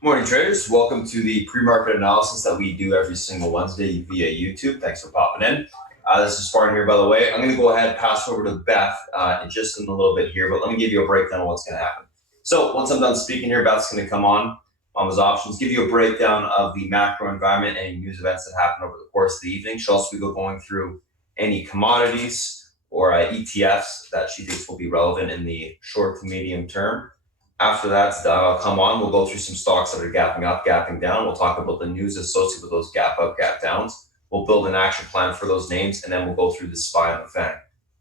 Morning traders, welcome to the pre-market analysis that we do every single Wednesday via YouTube. Thanks for popping in. This is Spartan here, by the way. I'm going to go ahead and pass over to Beth just in a little bit here, but let me give you a breakdown of what's going to happen. So once I'm done speaking here, Beth's going to come on his options, give you a breakdown of the macro environment, any news events that happen over the course of the evening. She'll also be going through any commodities or ETFs that she thinks will be relevant in the short to medium term. After that's done, I'll come on. We'll go through some stocks that are gapping up, gapping down. We'll talk about the news associated with those gap up, gap downs. We'll build an action plan for those names, and then we'll go through the SPY and the FANG.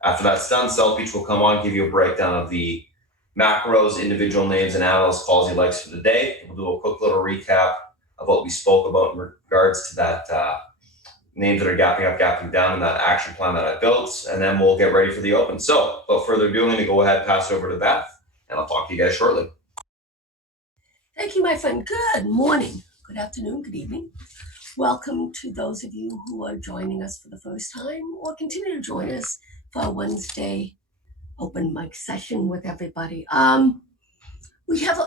After that's done, Selpeach will come on, give you a breakdown of the macros, individual names, and analyst calls he likes for the day. We'll do a quick little recap of what we spoke about in regards to that names that are gapping up, gapping down, and that action plan that I built, and then we'll get ready for the open. So, without further ado, I'm going to go ahead and pass it over to Beth, and I'll talk to you guys shortly. Thank you, my friend. Good morning, good afternoon, good evening. Welcome to those of you who are joining us for the first time or continue to join us for our Wednesday open mic session with everybody. We have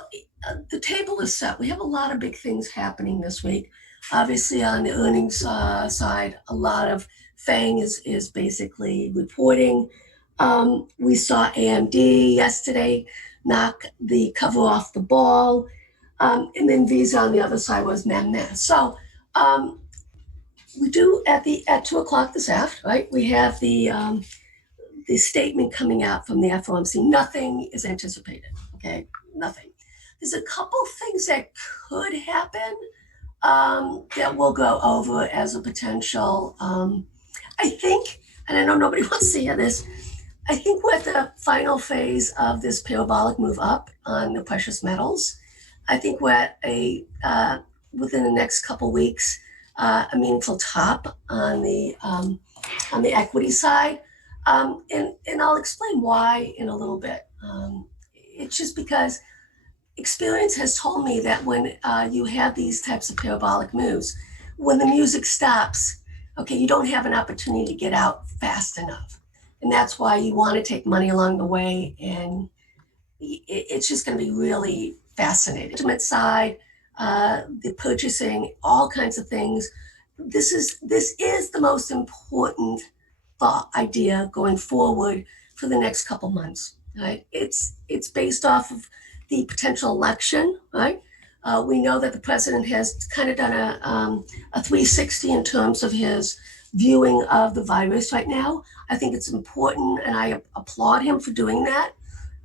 the table is set. We have a lot of big things happening this week. Obviously, on the earnings side, a lot of FANG is basically reporting. We saw AMD yesterday knock the cover off the ball. And then Visa on the other side was MEMS. So we do at 2 o'clock this afternoon, right? We have the statement coming out from the FOMC. Nothing is anticipated. Okay, nothing. There's a couple things that could happen that we'll go over as a potential. I think, and I know nobody wants to hear this. I think we're at the final phase of this parabolic move up on the precious metals. I think we're at within the next couple weeks, a meaningful top on the equity side, and I'll explain why in a little bit. It's just because experience has told me that when you have these types of parabolic moves, when the music stops, okay, you don't have an opportunity to get out fast enough. And that's why you want to take money along the way, and it's just going to be really fascinating. Ultimate side, the purchasing, all kinds of things. This is the most important thought idea going forward for the next couple months. Right? It's based off of the potential election. Right? We know that the president has kind of done a 360 in terms of his viewing of the virus right now. I think it's important, and I applaud him for doing that.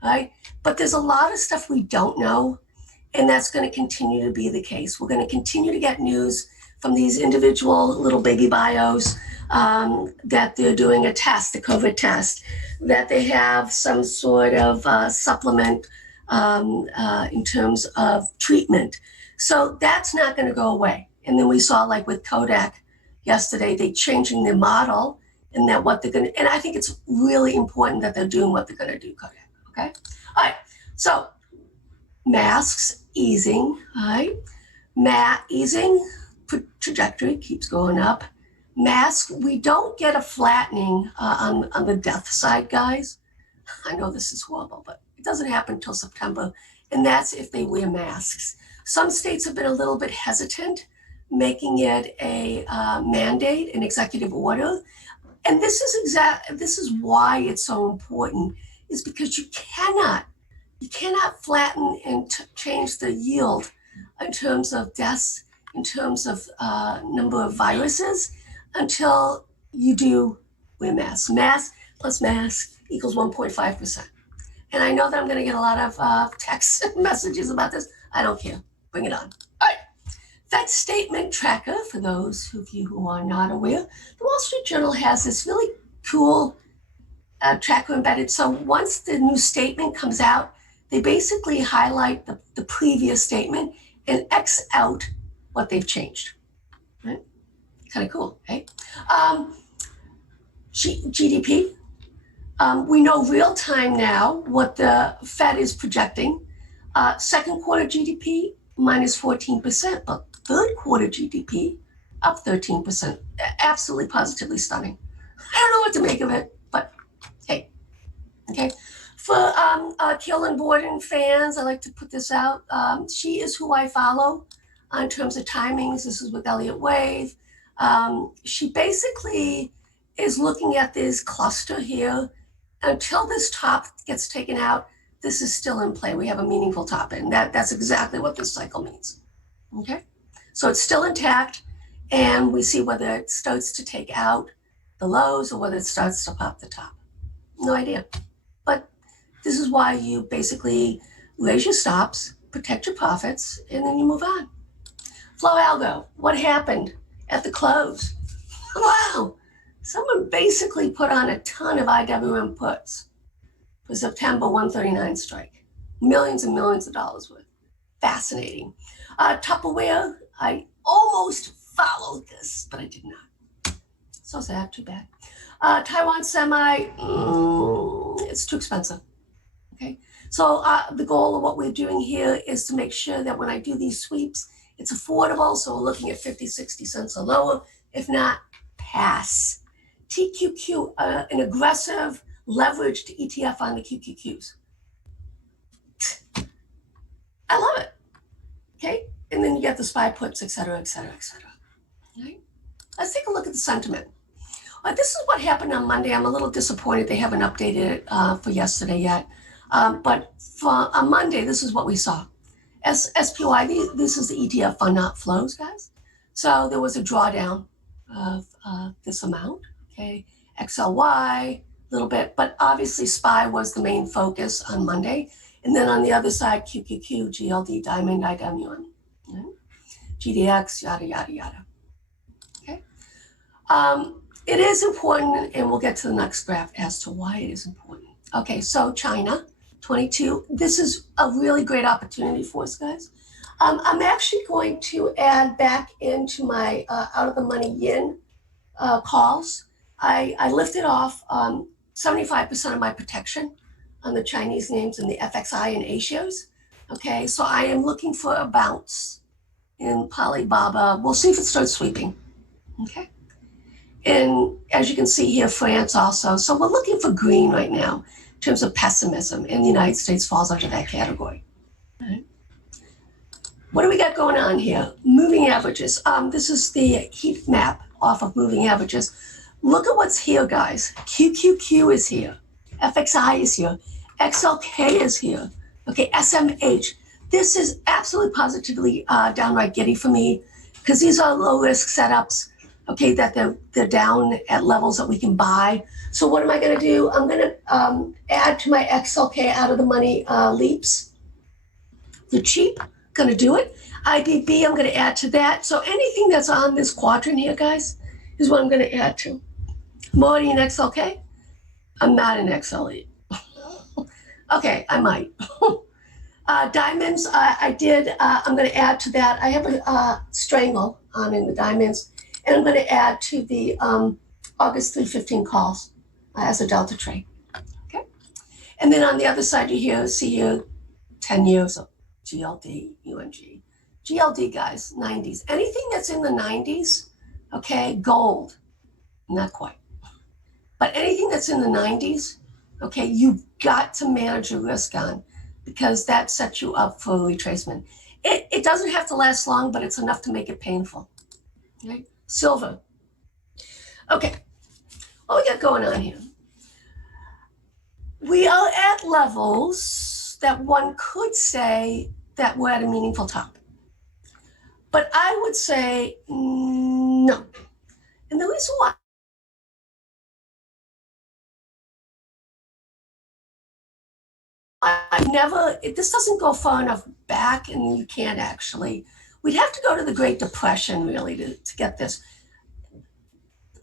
Right? But there's a lot of stuff we don't know, and that's going to continue to be the case. We're going to continue to get news from these individual little baby bios that they're doing a test, a COVID test, that they have some sort of supplement in terms of treatment. So that's not going to go away. And then we saw, like with Kodak yesterday, they changing their model, and that what they're going to, and I think it's really important that they're doing what they're going to do, Kodak. Okay. All right. So masks easing. All right. Easing trajectory keeps going up. Mask, we don't get a flattening on the death side, guys. I know this is horrible, but it doesn't happen until September. And that's if they wear masks. Some states have been a little bit hesitant, making it a mandate, an executive order. And this is why it's so important, is because you cannot flatten and change the yield in terms of deaths, in terms of number of viruses, until you do wear masks. Mask plus mask equals 1.5%. And I know that I'm going to get a lot of text messages about this. I don't care. Bring it on. All right. Fed statement tracker, for those of you who are not aware, the Wall Street Journal has this really cool tracker embedded. So once the new statement comes out, they basically highlight the previous statement and X out what they've changed. Right? Kind of cool, right? GDP. We know real time now what the Fed is projecting. Second quarter GDP minus 14%, but third quarter GDP up 13%. Absolutely, positively stunning. I don't know what to make of it, but hey, okay. For Keelan Borden fans, I like to put this out. She is who I follow in terms of timings. This is with Elliott Wave. She basically is looking at this cluster here. Until this top gets taken out, this is still in play. We have a meaningful top, and that's exactly what this cycle means. Okay, so it's still intact, and we see whether it starts to take out the lows or whether it starts to pop the top. No idea. But this is why you basically raise your stops, protect your profits, and then you move on. Flow algo, what happened at the close? Wow, someone basically put on a ton of IWM puts for September 139 strike. Millions and millions of dollars worth. Fascinating. Tupperware, I almost followed this, but I did not. So sad, too bad. Taiwan Semi, it's too expensive. Okay, so the goal of what we're doing here is to make sure that when I do these sweeps, it's affordable. So we're looking at 50, 60 cents or lower. If not, pass. TQQ, an aggressive leveraged ETF on the QQQs. I love it. Okay, and then you get the SPY puts, et cetera, et cetera, et cetera. Okay? Let's take a look at the sentiment. This is what happened on Monday. I'm a little disappointed they haven't updated it for yesterday yet. But on Monday, this is what we saw. SPY, this is the ETF fund, not flows, guys. So there was a drawdown of this amount, okay? XLY, a little bit, but obviously SPY was the main focus on Monday. And then on the other side, QQQ, GLD, Diamond, IWM, GDX, yada, yada, yada, okay? It is important, and we'll get to the next graph as to why it is important. Okay, so China, 22. This is a really great opportunity for us, guys. I'm actually going to add back into my out of the money yen calls. I lifted off 75% of my protection on the Chinese names and the FXI and Asios. Okay, so I am looking for a bounce in Alibaba. We'll see if it starts sweeping. Okay. And as you can see here, France also. So we're looking for green right now in terms of pessimism, and the United States falls under that category. Right. What do we got going on here? Moving averages. This is the heat map off of moving averages. Look at what's here, guys. QQQ is here. FXI is here. XLK is here. Okay, SMH. This is absolutely positively downright giddy for me because these are low risk setups. Okay, that they're down at levels that we can buy. So what am I going to do? I'm going to add to my XLK out of the money leaps. They're cheap. Going to do it. IBB, I'm going to add to that. So anything that's on this quadrant here, guys, is what I'm going to add to. I'm already in XLK. I'm not in XLE. Okay, I might. Diamonds, I did. I'm going to add to that. I have a strangle on in the diamonds. And I'm going to add to the August 315 calls as a delta trade. Okay. And then on the other side, you see here 10 years of GLD, UNG. GLD, guys, 90s. Anything that's in the 90s, okay, gold, not quite. But anything that's in the 90s, okay, you've got to manage your risk on because that sets you up for retracement. It doesn't have to last long, but it's enough to make it painful. Okay. Silver. Okay, what we got going on here? We are at levels that one could say that we're at a meaningful top. But I would say no. And the reason why this doesn't go far enough back, and you can't actually. We'd have to go to the Great Depression, really, to get this.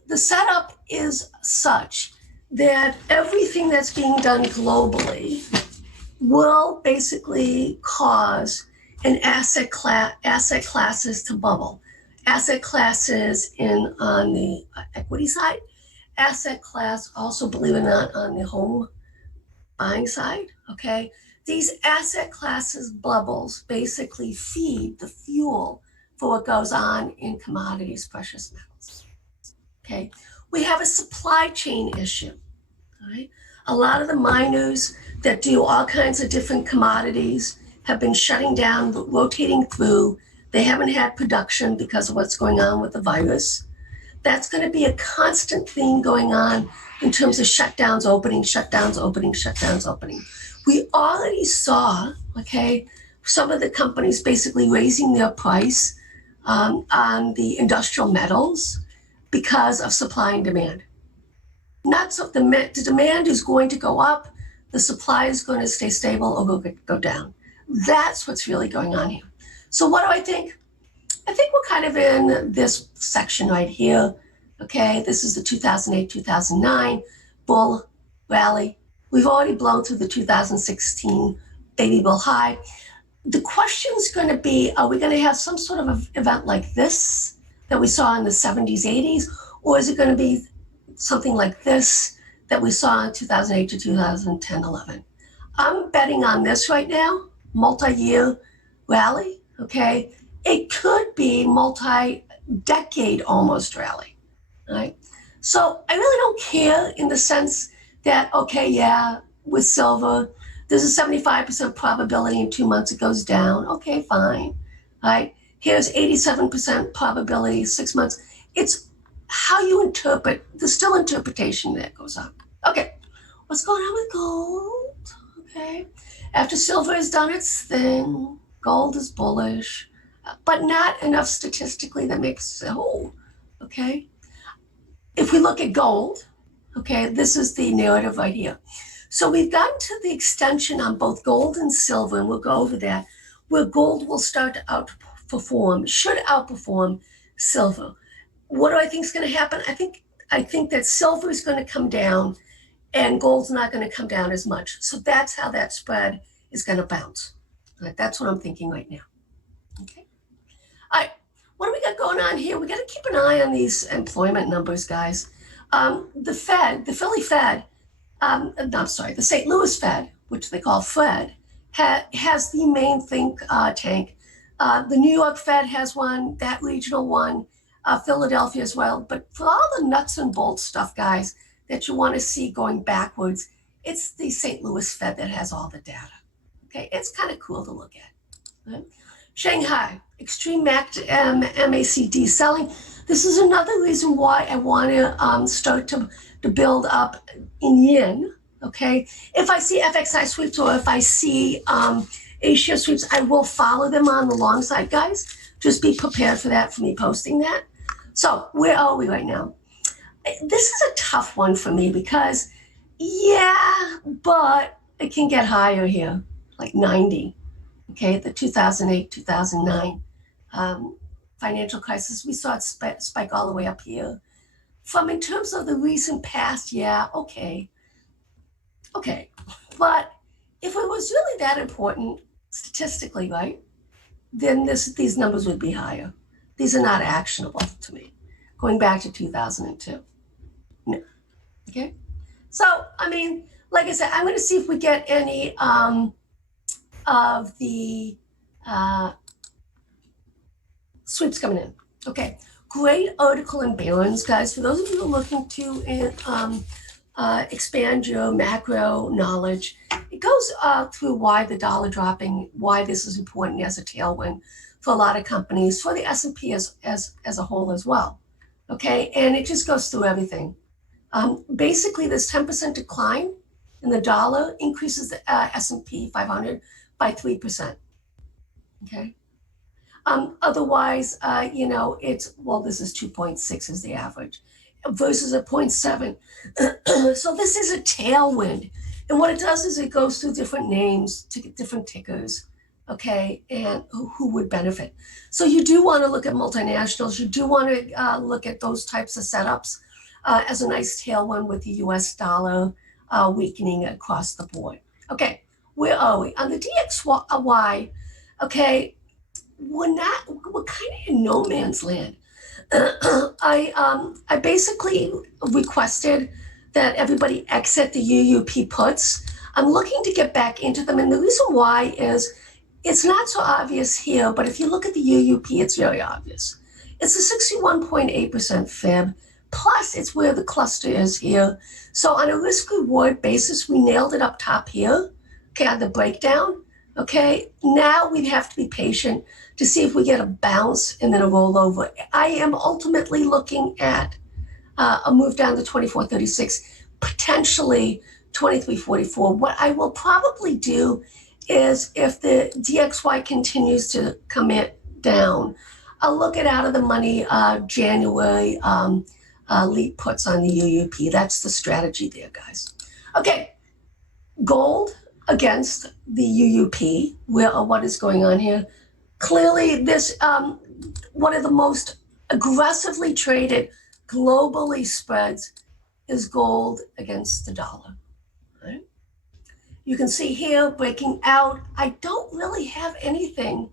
The setup is such that everything that's being done globally will basically cause an asset classes to bubble. Asset classes on the equity side, asset class also, believe it or not, on the home buying side, okay? These asset classes bubbles basically feed the fuel for what goes on in commodities, precious metals, okay? We have a supply chain issue, right? A lot of the miners that do all kinds of different commodities have been shutting down, rotating through. They haven't had production because of what's going on with the virus. That's going to be a constant thing going on in terms of shutdowns, opening, shutdowns, opening, shutdowns, opening. We already saw, okay, some of the companies basically raising their price on the industrial metals because of supply and demand. Not so the demand is going to go up, the supply is going to stay stable or go down. That's what's really going on here. So what do I think? I think we're kind of in this section right here. Okay, this is the 2008-2009 bull rally. We've already blown through the 2016 baby bull high. The question is going to be, are we going to have some sort of event like this that we saw in the 70s, 80s, or is it going to be something like this that we saw in 2008 to 2010, 11? I'm betting on this right now, multi-year rally, okay? It could be multi-decade almost rally, right? So I really don't care in the sense that, okay, yeah, with silver, there's a 75% probability in 2 months it goes down. Okay, fine, right? Here's 87% probability 6 months. It's how you interpret, there's still interpretation that goes on. Okay, what's going on with gold? Okay, after silver has done its thing, gold is bullish, but not enough statistically that makes it whole, okay? If we look at gold, okay, this is the narrative right here. So we've gotten to the extension on both gold and silver, and we'll go over that, where gold will start to outperform, should outperform silver. What do I think is going to happen? I think that silver is going to come down and gold's not going to come down as much. So that's how that spread is going to bounce. Right, that's what I'm thinking right now. Okay. All right. What do we got going on here? We got to keep an eye on these employment numbers, guys. The Fed, the Philly Fed, the St. Louis Fed, which they call Fred, has the main think tank. The New York Fed has one, that regional one, Philadelphia as well. But for all the nuts and bolts stuff, guys, that you want to see going backwards, it's the St. Louis Fed that has all the data. Okay, it's kind of cool to look at. Right? Shanghai, extreme MACD selling. This is another reason why I want to start to build up in yen. Okay, if I see FXI sweeps or if I see A-share sweeps, I will follow them on the long side, guys. Just be prepared for that, for me posting that. So where are we right now? This is a tough one for me because, yeah, but it can get higher here, like 90. Okay, the 2008, 2009 financial crisis, we saw it spike all the way up here. From in terms of the recent past, yeah, okay. But if it was really that important statistically, right, then these numbers would be higher. These are not actionable to me, going back to 2002. No, okay? So, I mean, like I said, I'm going to see if we get any of the sweeps coming in. Okay, great article in Barron's, guys. For those of you who are looking to expand your macro knowledge, it goes through why the dollar dropping, why this is important as a tailwind for a lot of companies, for the S&P as a whole as well. Okay, and it just goes through everything. Basically, this 10% decline in the dollar increases the S&P 500 by 3%. Okay. Otherwise, you know, it's, well, this is 2.6 is the average versus a 0.7. So this is a tailwind. And what it does is it goes through different names to get different tickers, okay, and who would benefit. So you do want to look at multinationals. You do want to look at those types of setups as a nice tailwind with the US dollar weakening across the board. Okay, where are we? On the DXY, okay, we're kind of in no man's land. I basically requested that everybody exit the UUP puts. I'm looking to get back into them, and the reason why is it's not so obvious here, but if you look at the UUP, it's very obvious. It's a 61.8% fib, Plus, it's where the cluster is here. So on a risk reward basis, we nailed it up top here, okay, on the breakdown, okay? Now we'd have to be patient to see if we get a bounce and then a rollover. I am ultimately looking at a move down to 24.36, potentially 23.44. What I will probably do is if the DXY continues to come down, I'll look at out of the money January lead puts on the UUP. That's the strategy there, guys. Okay, gold against the UUP. What is going on here? Clearly, this one of the most aggressively traded globally spreads is gold against the dollar. Right? You can see here breaking out. I don't really have anything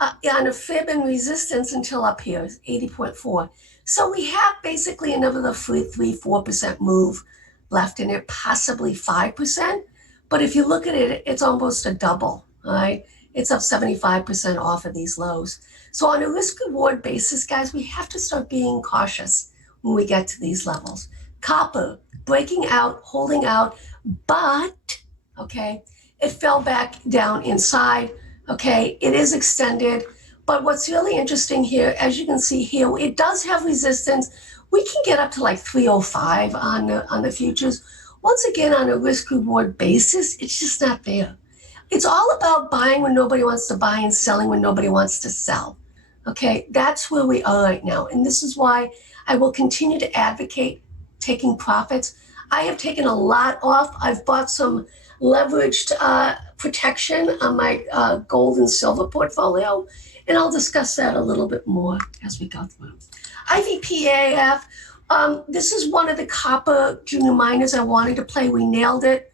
on a fib and resistance until up here, 80.4. So we have basically another 3-4% move left in it, possibly 5%. But if you look at it, it's almost a double, right? It's up 75% off of these lows. So on a risk reward basis, guys, we have to start being cautious when we get to these levels. Copper breaking out, holding out, but, okay, it fell back down inside. Okay, it is extended, but what's really interesting here, as you can see here, it does have resistance. We can get up to like 305 on the futures. Once again, on a risk reward basis, it's just not there. It's all about buying when nobody wants to buy and selling when nobody wants to sell. Okay, that's where we are right now, and this is why I will continue to advocate taking profits. I have taken a lot off. I've bought some leveraged protection on my gold and silver portfolio, and I'll discuss that a little bit more as we go through. IVPAF, this is one of the copper junior miners I wanted to play. We nailed it.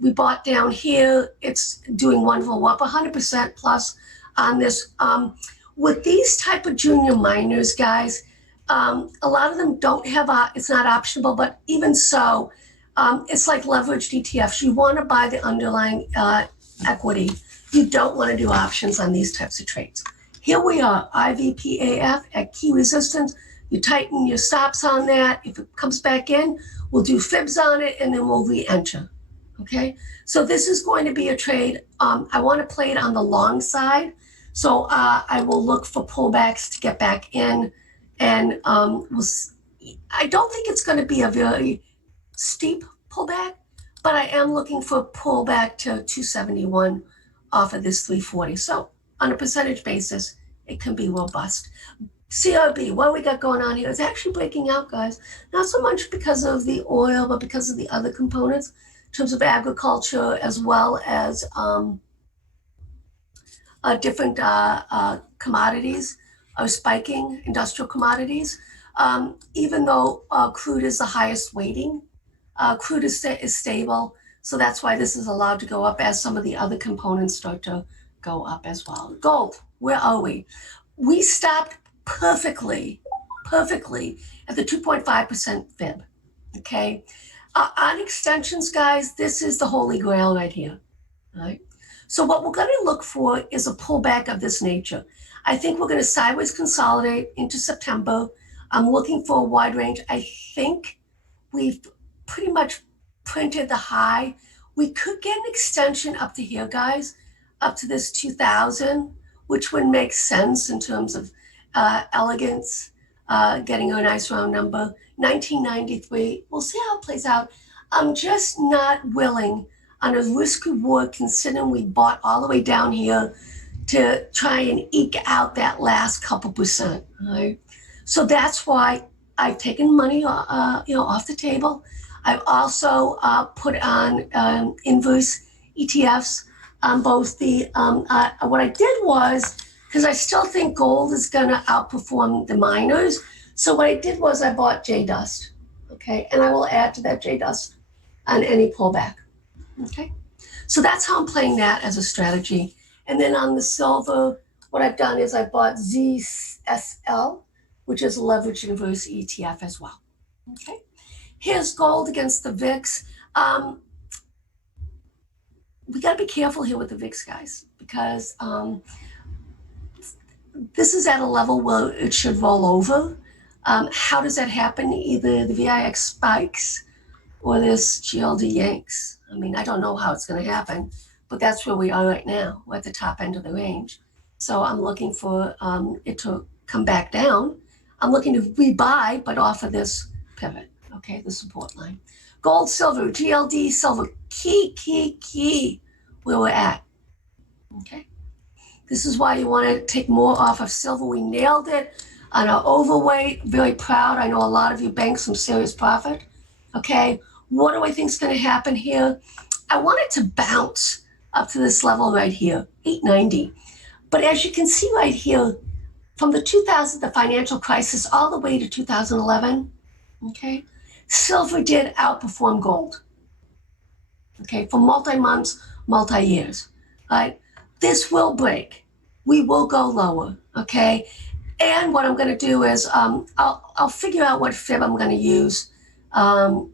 We bought down here. It's doing wonderful, up 100% plus on this. With these type of junior miners, guys, a lot of them don't have, it's not optionable, but even so, it's like leveraged ETFs. You want to buy the underlying equity. You don't want to do options on these types of trades. Here we are, IVPAF at key resistance. You tighten your stops on that. If it comes back in, we'll do fibs on it, and then we'll re-enter. Okay, so this is going to be a trade. I want to play it on the long side. So I will look for pullbacks to get back in. And I don't think it's going to be a very steep pullback, but I am looking for a pullback to 271 off of this 340. So on a percentage basis, it can be robust. CRB, what we got going on here? It's actually breaking out, guys. Not so much because of the oil, but because of the other components in terms of agriculture, as well as different commodities are spiking, industrial commodities. Even though crude is the highest weighting, crude is stable. So that's why this is allowed to go up as some of the other components start to go up as well. Gold, where are we? We stopped perfectly at the 2.5% fib, okay? On extensions, guys, this is the holy grail right here, right? So what we're going to look for is a pullback of this nature. I think we're going to sideways consolidate into September. I'm looking for a wide range. I think we've pretty much printed the high. We could get an extension up to here, guys, up to this 2000, which would make sense in terms of elegance, getting a nice round number. 1993, we'll see how it plays out. I'm just not willing on a risk reward, considering we bought all the way down here, to try and eke out that last couple percent, right? So that's why I've taken money off the table. I've also put on inverse ETFs on both the, what I did was, because I still think gold is going to outperform the miners, so what I did was I bought J-Dust, okay? And I will add to that J-Dust on any pullback, okay? So that's how I'm playing that as a strategy. And then on the silver, what I've done is I bought ZSL, which is a leveraged inverse ETF as well, okay? Here's gold against the VIX. We got to be careful here with the VIX, guys, because this is at a level where it should roll over. How does that happen? Either the VIX spikes or this GLD yanks. I mean, I don't know how it's going to happen, but that's where we are right now. We're at the top end of the range. So I'm looking for it to come back down. I'm looking to rebuy, but off of this pivot, okay, the support line. Gold, silver, GLD, silver, key, where we're at, okay? This is why you want to take more off of silver. We nailed it on our overweight, very proud. I know a lot of you banked some serious profit, okay? What do I think is going to happen here? I want it to bounce up to this level right here, 890. But as you can see right here, from the the financial crisis all the way to 2011, okay, silver did outperform gold, okay, for multi-months, multi-years, right? This will break. We will go lower, okay? And what I'm going to do is I'll figure out what fib I'm going to use on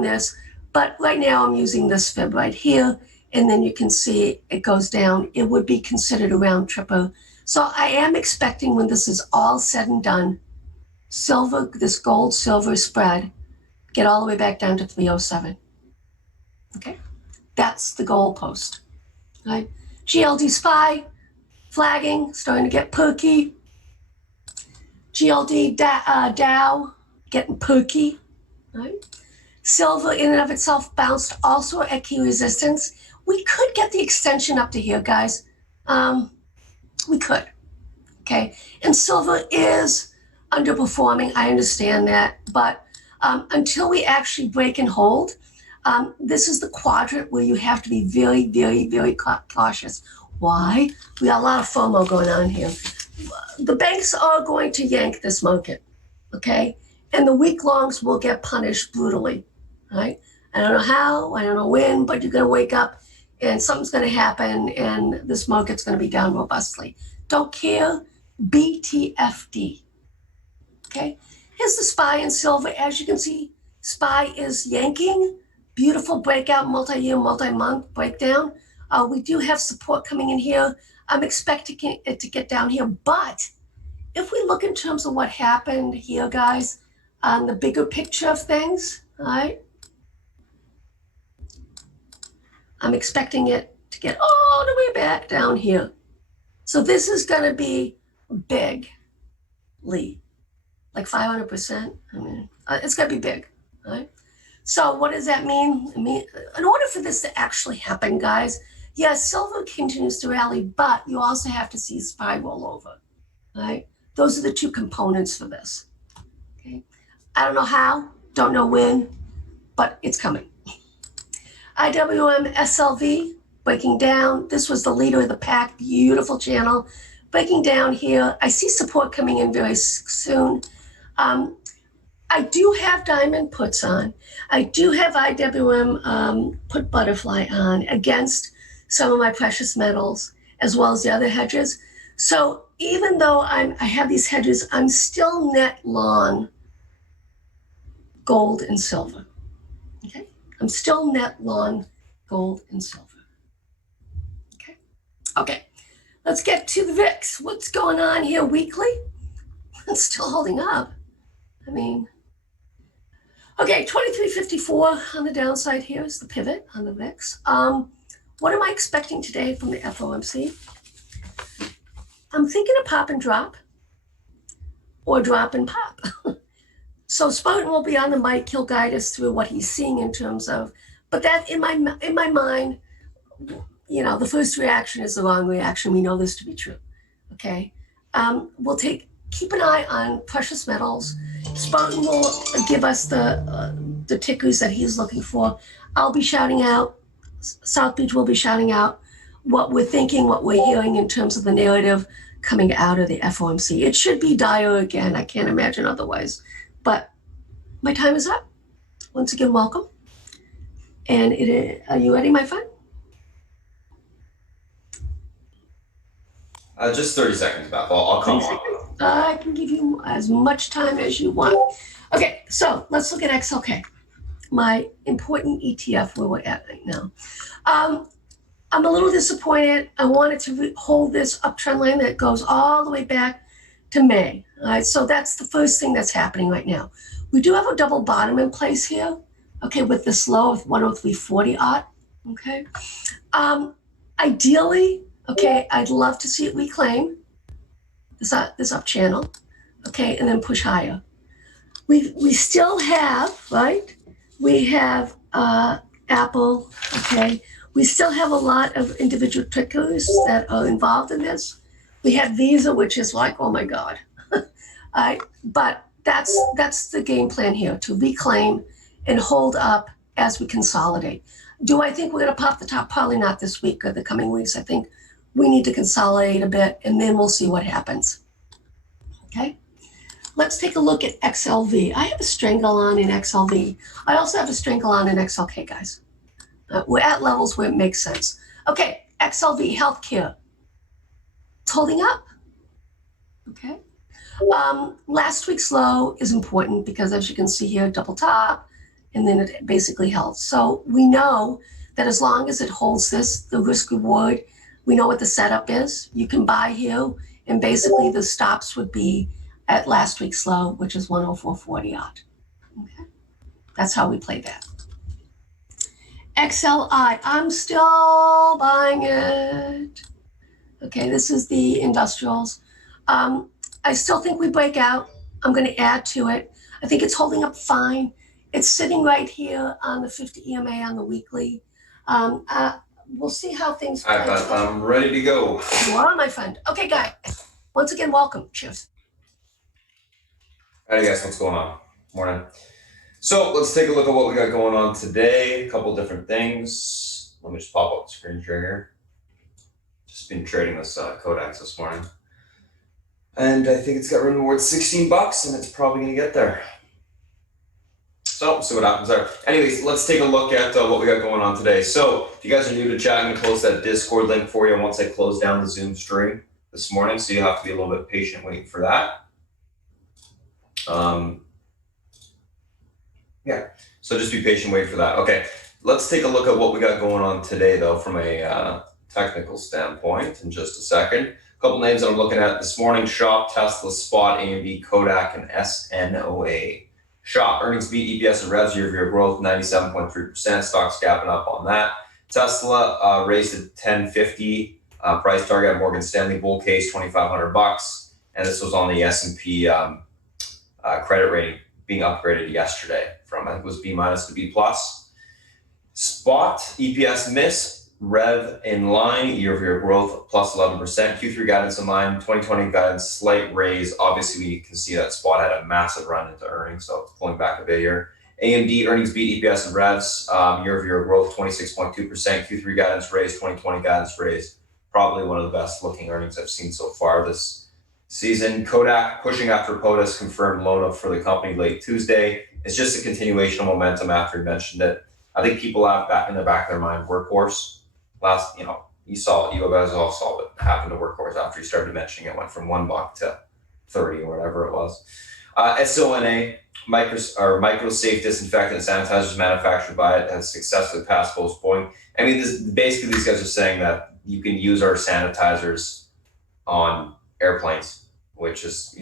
this. But right now I'm using this fib right here, and then you can see it goes down. It would be considered around triple. So I am expecting when this is all said and done, silver, this gold-silver spread, get all the way back down to 307. Okay, that's the goalpost. Right? GLD SPY, flagging, starting to get perky. GLD Dow, getting perky. Right? Silver in and of itself bounced also at key resistance. We could get the extension up to here, guys. We could, okay? And silver is underperforming, I understand that, but until we actually break and hold, this is the quadrant where you have to be very, very, very cautious. Why? We got a lot of FOMO going on here. The banks are going to yank this market, okay? And the weak longs will get punished brutally, right? I don't know how, I don't know when, but you're gonna wake up and something's going to happen and this market's going to be down robustly. Don't care, BTFD, okay? Here's the SPY in silver. As you can see, SPY is yanking. Beautiful breakout, multi-year, multi-month breakdown. We do have support coming in here. I'm expecting it to get down here, but if we look in terms of what happened here, guys, on the bigger picture of things, all right, I'm expecting it to get all the way back down here. So this is going to be big, Lee, like 500%. I mean, it's going to be big, right? So what does that mean? I mean, in order for this to actually happen, guys, yes, silver continues to rally, but you also have to see SPY roll over, right? Those are the two components for this, okay? I don't know how, don't know when, but it's coming. IWM SLV breaking down. This was the leader of the pack. Beautiful channel. Breaking down here. I see support coming in very soon. I do have diamond puts on. I do have IWM put butterfly on against some of my precious metals as well as the other hedges. So even though I have these hedges, I'm still net long gold and silver. Okay. I'm still net long gold and silver. Okay. Okay. Let's get to the VIX. What's going on here weekly? It's still holding up. I mean, okay, 2354 on the downside here is the pivot on the VIX. What am I expecting today from the FOMC? I'm thinking a pop and drop or drop and pop. So Spartan will be on the mic. He'll guide us through what he's seeing in terms of, but that in my mind, you know, the first reaction is the wrong reaction. We know this to be true. Okay. We'll keep an eye on precious metals. Spartan will give us the tickers that he's looking for. I'll be shouting out, South Beach will be shouting out what we're thinking, what we're hearing in terms of the narrative coming out of the FOMC. It should be dire again. I can't imagine otherwise. But my time is up. Once again, welcome. And are you ready, my friend? Just 30 seconds, Beth. I'll come on. I can give you as much time as you want. Okay, so let's look at XLK, my important ETF where we're at right now. I'm a little disappointed. I wanted to hold this uptrend line that goes all the way back to May. All right, so that's the first thing that's happening right now. We do have a double bottom in place here, okay, with this low of 103.40 odd, okay? Ideally, okay, I'd love to see it reclaim this up channel, okay, and then push higher. We still have, right? We have Apple, okay? We still have a lot of individual tickers that are involved in this. We have Visa, which is like, oh my God. But that's the game plan here, to reclaim and hold up as we consolidate. Do I think we're going to pop the top? Probably not this week or the coming weeks. I think we need to consolidate a bit, and then we'll see what happens. Okay? Let's take a look at XLV. I have a strangle on in XLV. I also have a strangle on in XLK, guys. We're at levels where it makes sense. Okay, XLV, healthcare. It's holding up. Okay. Last week's low is important because, as you can see here, double top, and then it basically held. So we know that as long as it holds this, the risk reward, we know what the setup is. You can buy here, and basically the stops would be at last week's low, which is 104.40 odd. Okay, that's how we play that. XLI, I'm still buying it. Okay, this is the industrials. I still think we break out. I'm going to add to it. I think it's holding up fine. It's sitting right here on the 50 EMA on the weekly. We'll see how things play. I'm ready to go. You are, my friend. Okay, guys. Once again, welcome. Cheers. All right, guys, what's going on? Morning. So let's take a look at what we got going on today. A couple different things. Let me just pop up the screen share here. Just been trading this Kodaks this morning. And I think it's got room towards 16 bucks, and it's probably going to get there. So, see what happens there. Anyways, let's take a look at what we got going on today. So, if you guys are new to chat, I'm going to close that Discord link for you once I close down the Zoom stream this morning. So, you have to be a little bit patient waiting for that. Yeah, so just be patient, wait for that. Okay, let's take a look at what we got going on today, though, from a technical standpoint in just a second. A couple names that I'm looking at this morning: Shop, Tesla, Spot, AMD, Kodak, and SNOA. Shop, earnings beat, EPS and revs, year-over-year growth, 97.3%. Stock's gapping up on that. Tesla raised to 1050 price target at Morgan Stanley. Bull case, 2,500 bucks. And this was on the S&P credit rating being upgraded yesterday from, I think it was B- to B+. Spot, EPS miss, rev in line, year-over-year growth plus 11%, Q3 guidance in line, 2020 guidance slight raise. Obviously, we can see that Spot had a massive run into earnings, so it's pulling back a bit here. AMD, earnings beat, EPS and revs, year-over-year growth 26.2%, Q3 guidance raised, 2020 guidance raised. Probably one of the best looking earnings I've seen so far this season. Kodak pushing after POTUS confirmed loan up for the company late Tuesday. It's just a continuation of momentum after he mentioned it. I think people have back in the back of their mind Workhorse. Last, you saw it. You guys all saw what happened to Workhorse after he started mentioning it. Went from $1 to 30 or whatever it was. SONA, micro safe disinfectant sanitizers manufactured by it, has successfully passed post-Boeing. I mean, basically these guys are saying that you can use our sanitizers on airplanes, which is,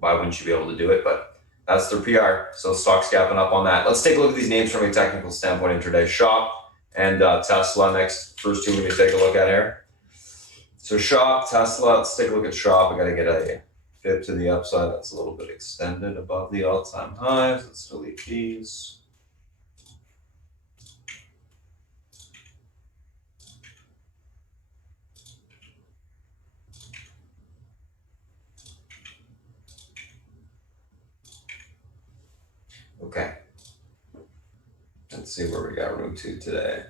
why wouldn't you be able to do it? But that's their PR. So stock's gapping up on that. Let's take a look at these names from a technical standpoint intraday. Shop and Tesla next. First two we take a look at here. So Shop, Tesla, let's take a look at Shop. I got to get a fib to the upside. That's a little bit extended above the all-time highs. Let's delete these. Okay. Let's see where we got room to today.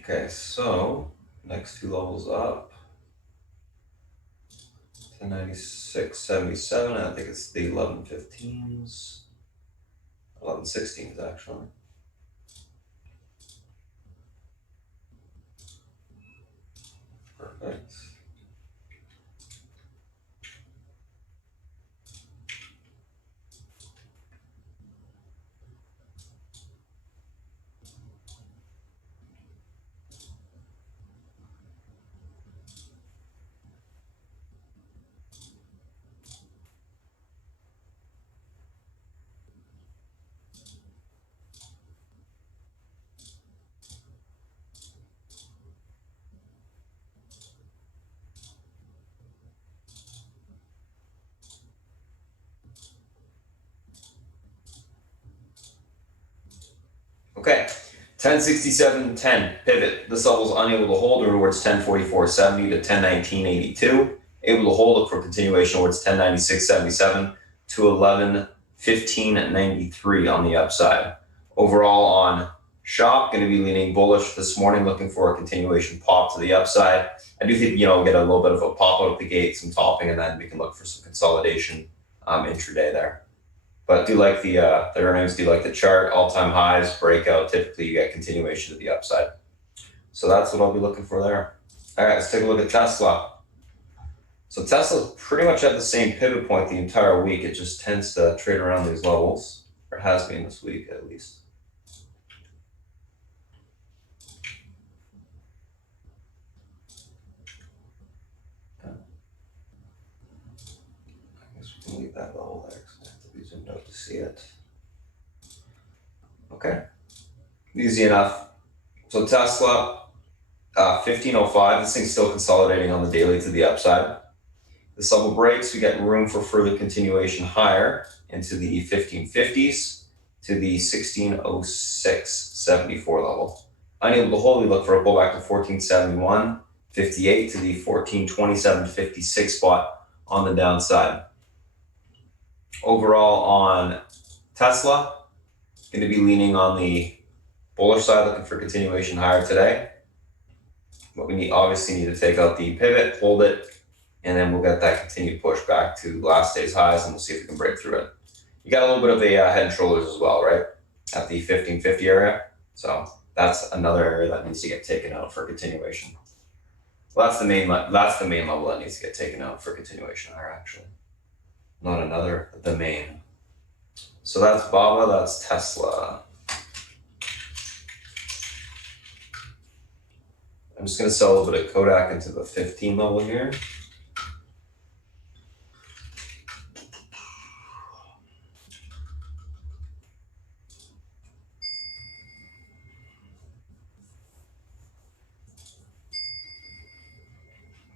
Okay, so next two levels up to 96.77. I think it's the 11.15s, 11.16s actually. Perfect. Okay, 1067.10 pivot. This level is unable to hold towards 1044.70 to 1019.82. Able to hold, look for continuation towards 1096.77 to 1115.93 on the upside. Overall on shop, going to be leaning bullish this morning, looking for a continuation pop to the upside. I do think, we'll get a little bit of a pop out of the gate, some topping, and then we can look for some consolidation intraday there. But do like the earnings, do like the chart, all-time highs, breakout, typically you get continuation to the upside. So that's what I'll be looking for there. All right, let's take a look at Tesla. So Tesla's pretty much at the same pivot point the entire week. It just tends to trade around these levels, or has been this week at least. Okay. I guess we can leave that level there because I have to be zoomed out to see it. Okay, easy enough. So Tesla, 1505, this thing's still consolidating on the daily to the upside. This level breaks, we get room for further continuation higher into the 1550s to the 1606.74 level. Unable to hold, we look for a pullback to 1471.58 to the 1427.56 spot on the downside. Overall on Tesla, going to be leaning on the bullish side, looking for continuation higher today. But we obviously need to take out the pivot, hold it, and then we'll get that continued push back to last day's highs, and we'll see if we can break through it. You got a little bit of a head and shoulders as well, right? At the 1550 area. So that's another area that needs to get taken out for continuation. Well, that's the main level that needs to get taken out for continuation higher, actually. Not another, the main. So that's BABA, that's Tesla. I'm just going to sell a little bit of Kodak into the 15 level here.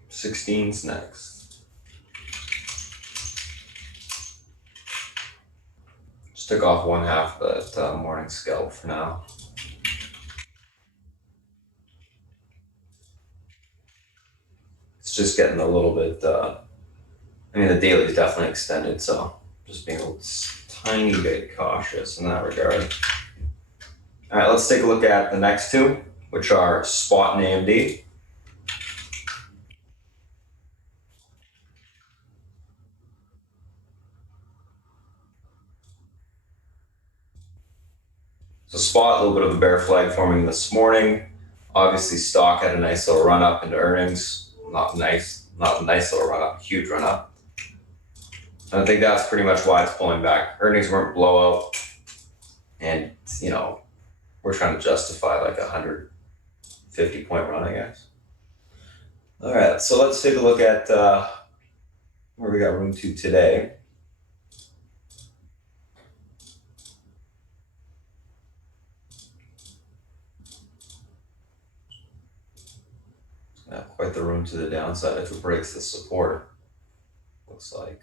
Sixteen's next. Just took off one half of that morning scalp for now. It's just getting a little bit, the daily is definitely extended, so just being a tiny bit cautious in that regard. All right, let's take a look at the next two, which are Spot and AMD. So Spot, a little bit of a bear flag forming this morning. Obviously, stock had a nice little run up into earnings. Not a nice little run up, huge run up. And I think that's pretty much why it's pulling back. Earnings weren't blowout, and we're trying to justify like 150-point run, I guess. All right, so let's take a look at where we got room to today. Not quite the room to the downside if it breaks the support, looks like.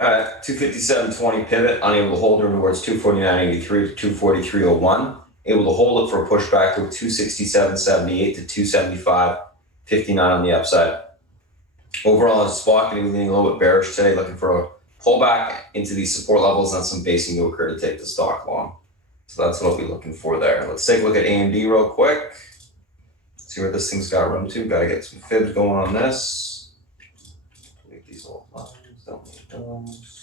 Alright, 257.20 pivot, unable to hold towards 249.83 to 243.01. Able to hold it for a pushback to 267.78 to 275.59 on the upside. Overall, as a spot, going to be leaning a little bit bearish today, looking for a pullback into these support levels and some basing to occur to take the stock long. So that's what I'll be looking for there. Let's take a look at AMD real quick. See where this thing's got to run to. Got to get some fibs going on this. Delete these old lines. Don't need those.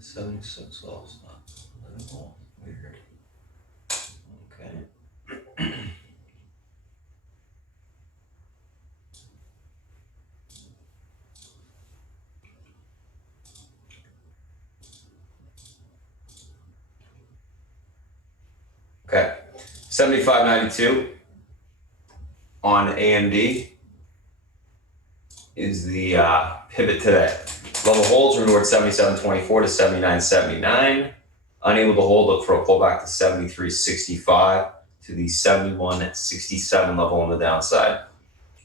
$76 not weird. Okay. Okay. 75.92 on AMD is the pivot today. Level holds are towards 77.24 to 79.79. Unable to hold, look for a pullback to 73.65 to the 71.67 level on the downside.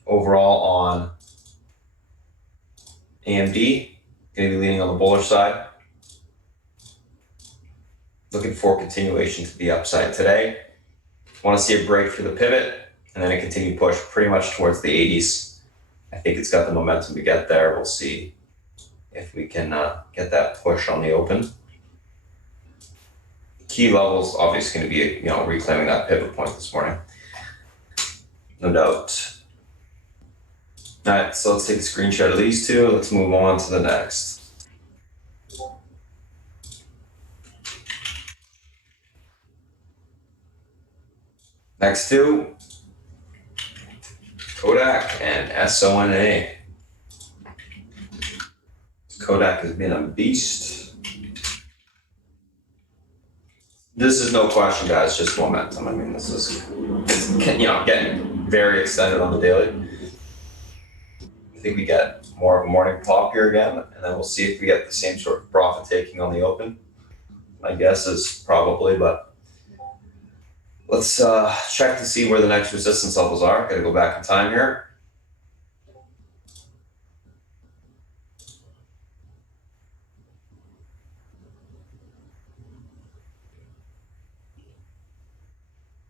Overall on AMD, going to be leaning on the bullish side. Looking for continuation to the upside today. Want to see a break for the pivot and then a continued push pretty much towards the 80s. I think it's got the momentum to get there. We'll see if we can get that push on the open. Key levels obviously going to be, reclaiming that pivot point this morning. No doubt. All right, so let's take a screenshot of these two. Let's move on to the next. Next two, Kodak and SONA. Kodak has been a beast. This is no question, guys, just momentum. I mean, this is, getting very excited on the daily. I think we get more of a morning pop here again, and then we'll see if we get the same sort of profit taking on the open. My guess is probably, but let's check to see where the next resistance levels are. Got to go back in time here.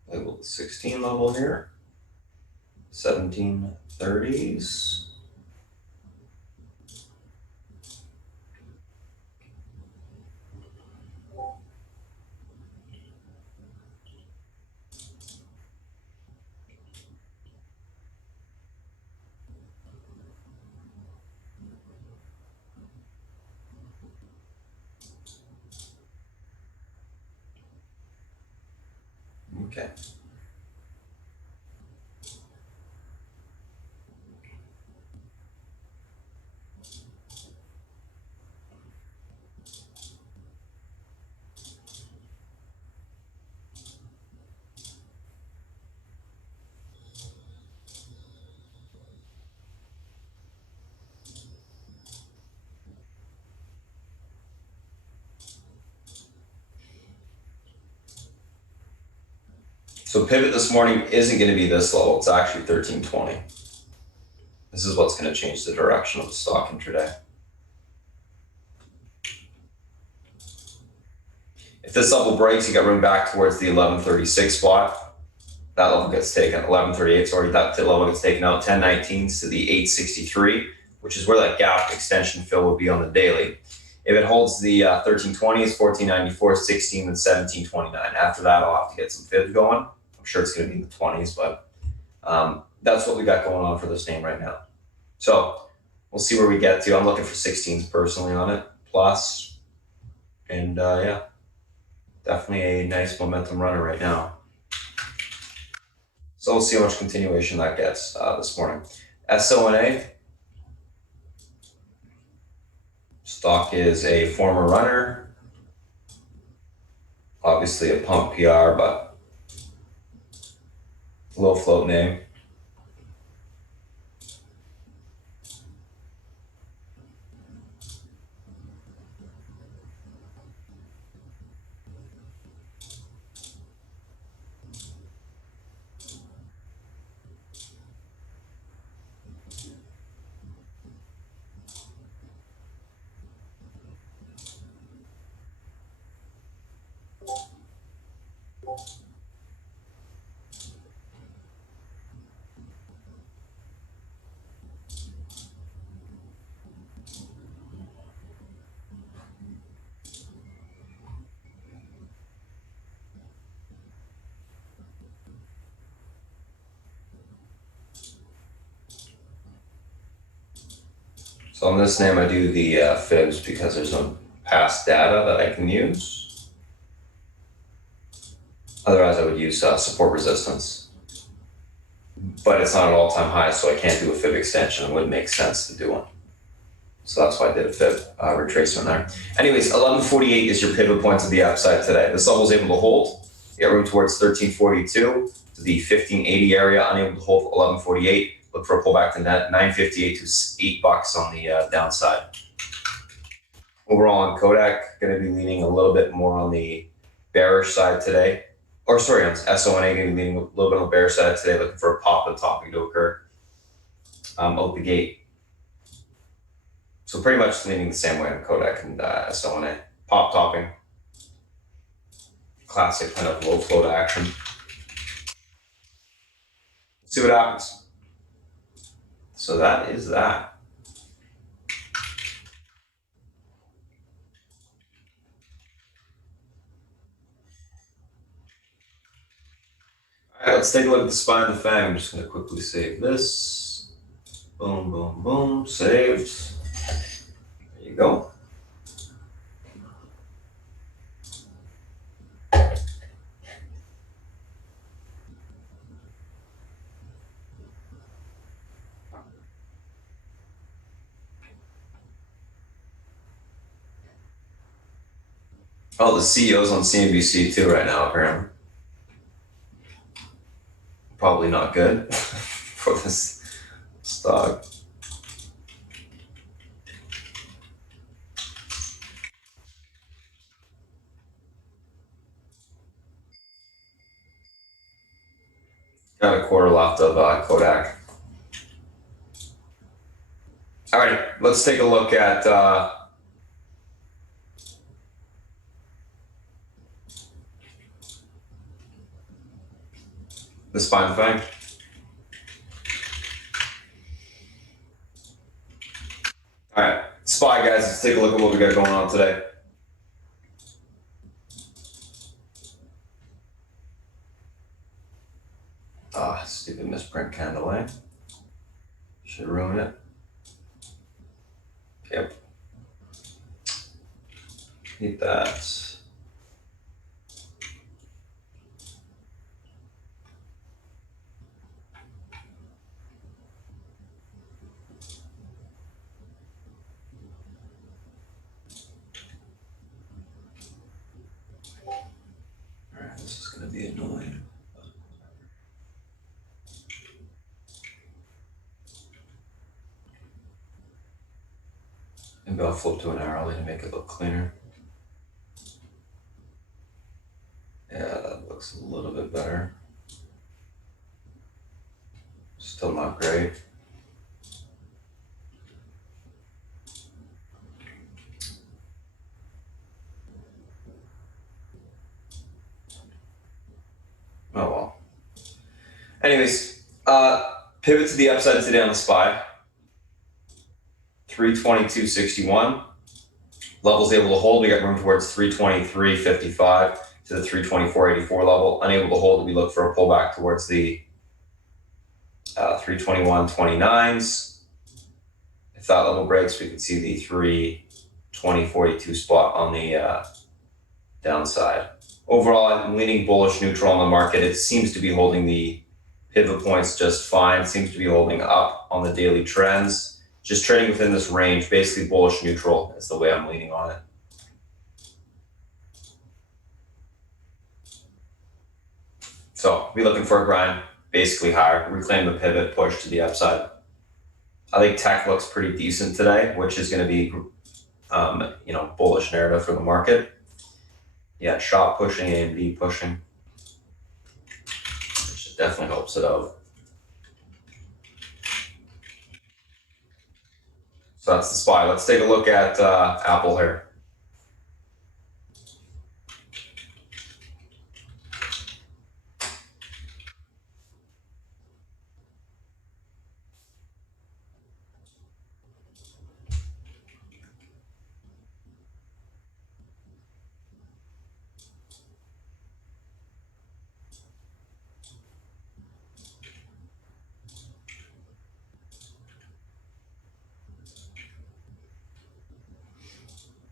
Label the 16 level here. 1730s. Okay. So pivot this morning isn't going to be this level. It's actually 1320. This is what's going to change the direction of the stock intraday. If this level breaks, you got room back towards the 1136 spot. That level gets taken, 1138, sorry, that level gets taken out, 1019s to the 863, which is where that gap extension fill would be on the daily. If it holds the 1320s, 1494, 16, and 1729. After that, I'll have to get some fibs going. I'm sure it's going to be in the 20s, but that's what we got going on for this name right now. So we'll see where we get to. I'm looking for 16s personally on it, plus, and yeah, definitely a nice momentum runner right now. So we'll see how much continuation that gets this morning. SONA. Stock is a former runner. Obviously a pump PR, but low float name. So on this name, I do the fibs because there's no past data that I can use. Otherwise, I would use support resistance. But it's not an all-time high, so I can't do a fib extension. It wouldn't make sense to do one. So that's why I did a fib retracement there. Anyways, 1148 is your pivot point to the upside today. This level is able to hold. You got room towards 1342 to the 1580 area, unable to hold 1148. Look for a pullback to net 958 to $8 on the downside. Overall on Kodak, going to be leaning a little bit more on the bearish side today. Or sorry, on SONA, going to be leaning a little bit on the bearish side today, looking for a pop of the topping to occur out the gate. So pretty much leaning the same way on Kodak and SONA. Pop topping. Classic kind of low float action. Let's see what happens. So that is that. All right, let's take a look at the spine of the fang. I'm just going to quickly save this. Boom, boom, boom. Saved. There you go. Oh, the CEO's on CNBC too right now, apparently. Probably not good for this stock. Got a quarter left of Kodak. All right, let's take a look at the spine thing. All right, SPY guys, let's take a look at what we got going on today. Stupid misprint candle, eh? Should ruin it. Yep. Need that. Alright, this is gonna be annoying. Maybe I'll flip to an hourly to make it look cleaner. Yeah, that looks a little bit better. trade. Oh well. Anyways, pivot to the upside today on the SPY. 322.61. Levels able to hold. We got room towards 323.55 to the 324.84 level. Unable to hold. We look for a pullback towards the 321.29s. If that level breaks, we can see the 320.42 spot on the downside. Overall, I'm leaning bullish neutral on the market. It seems to be holding the pivot points just fine. Seems to be holding up on the daily trends. Just trading within this range, basically bullish neutral is the way I'm leaning on it. So be looking for a grind, basically higher, reclaim the pivot, push to the upside. I think tech looks pretty decent today, which is going to be, bullish narrative for the market. Yeah, shop pushing, AMD pushing, which definitely helps it out. So that's the SPY. Let's take a look at Apple here.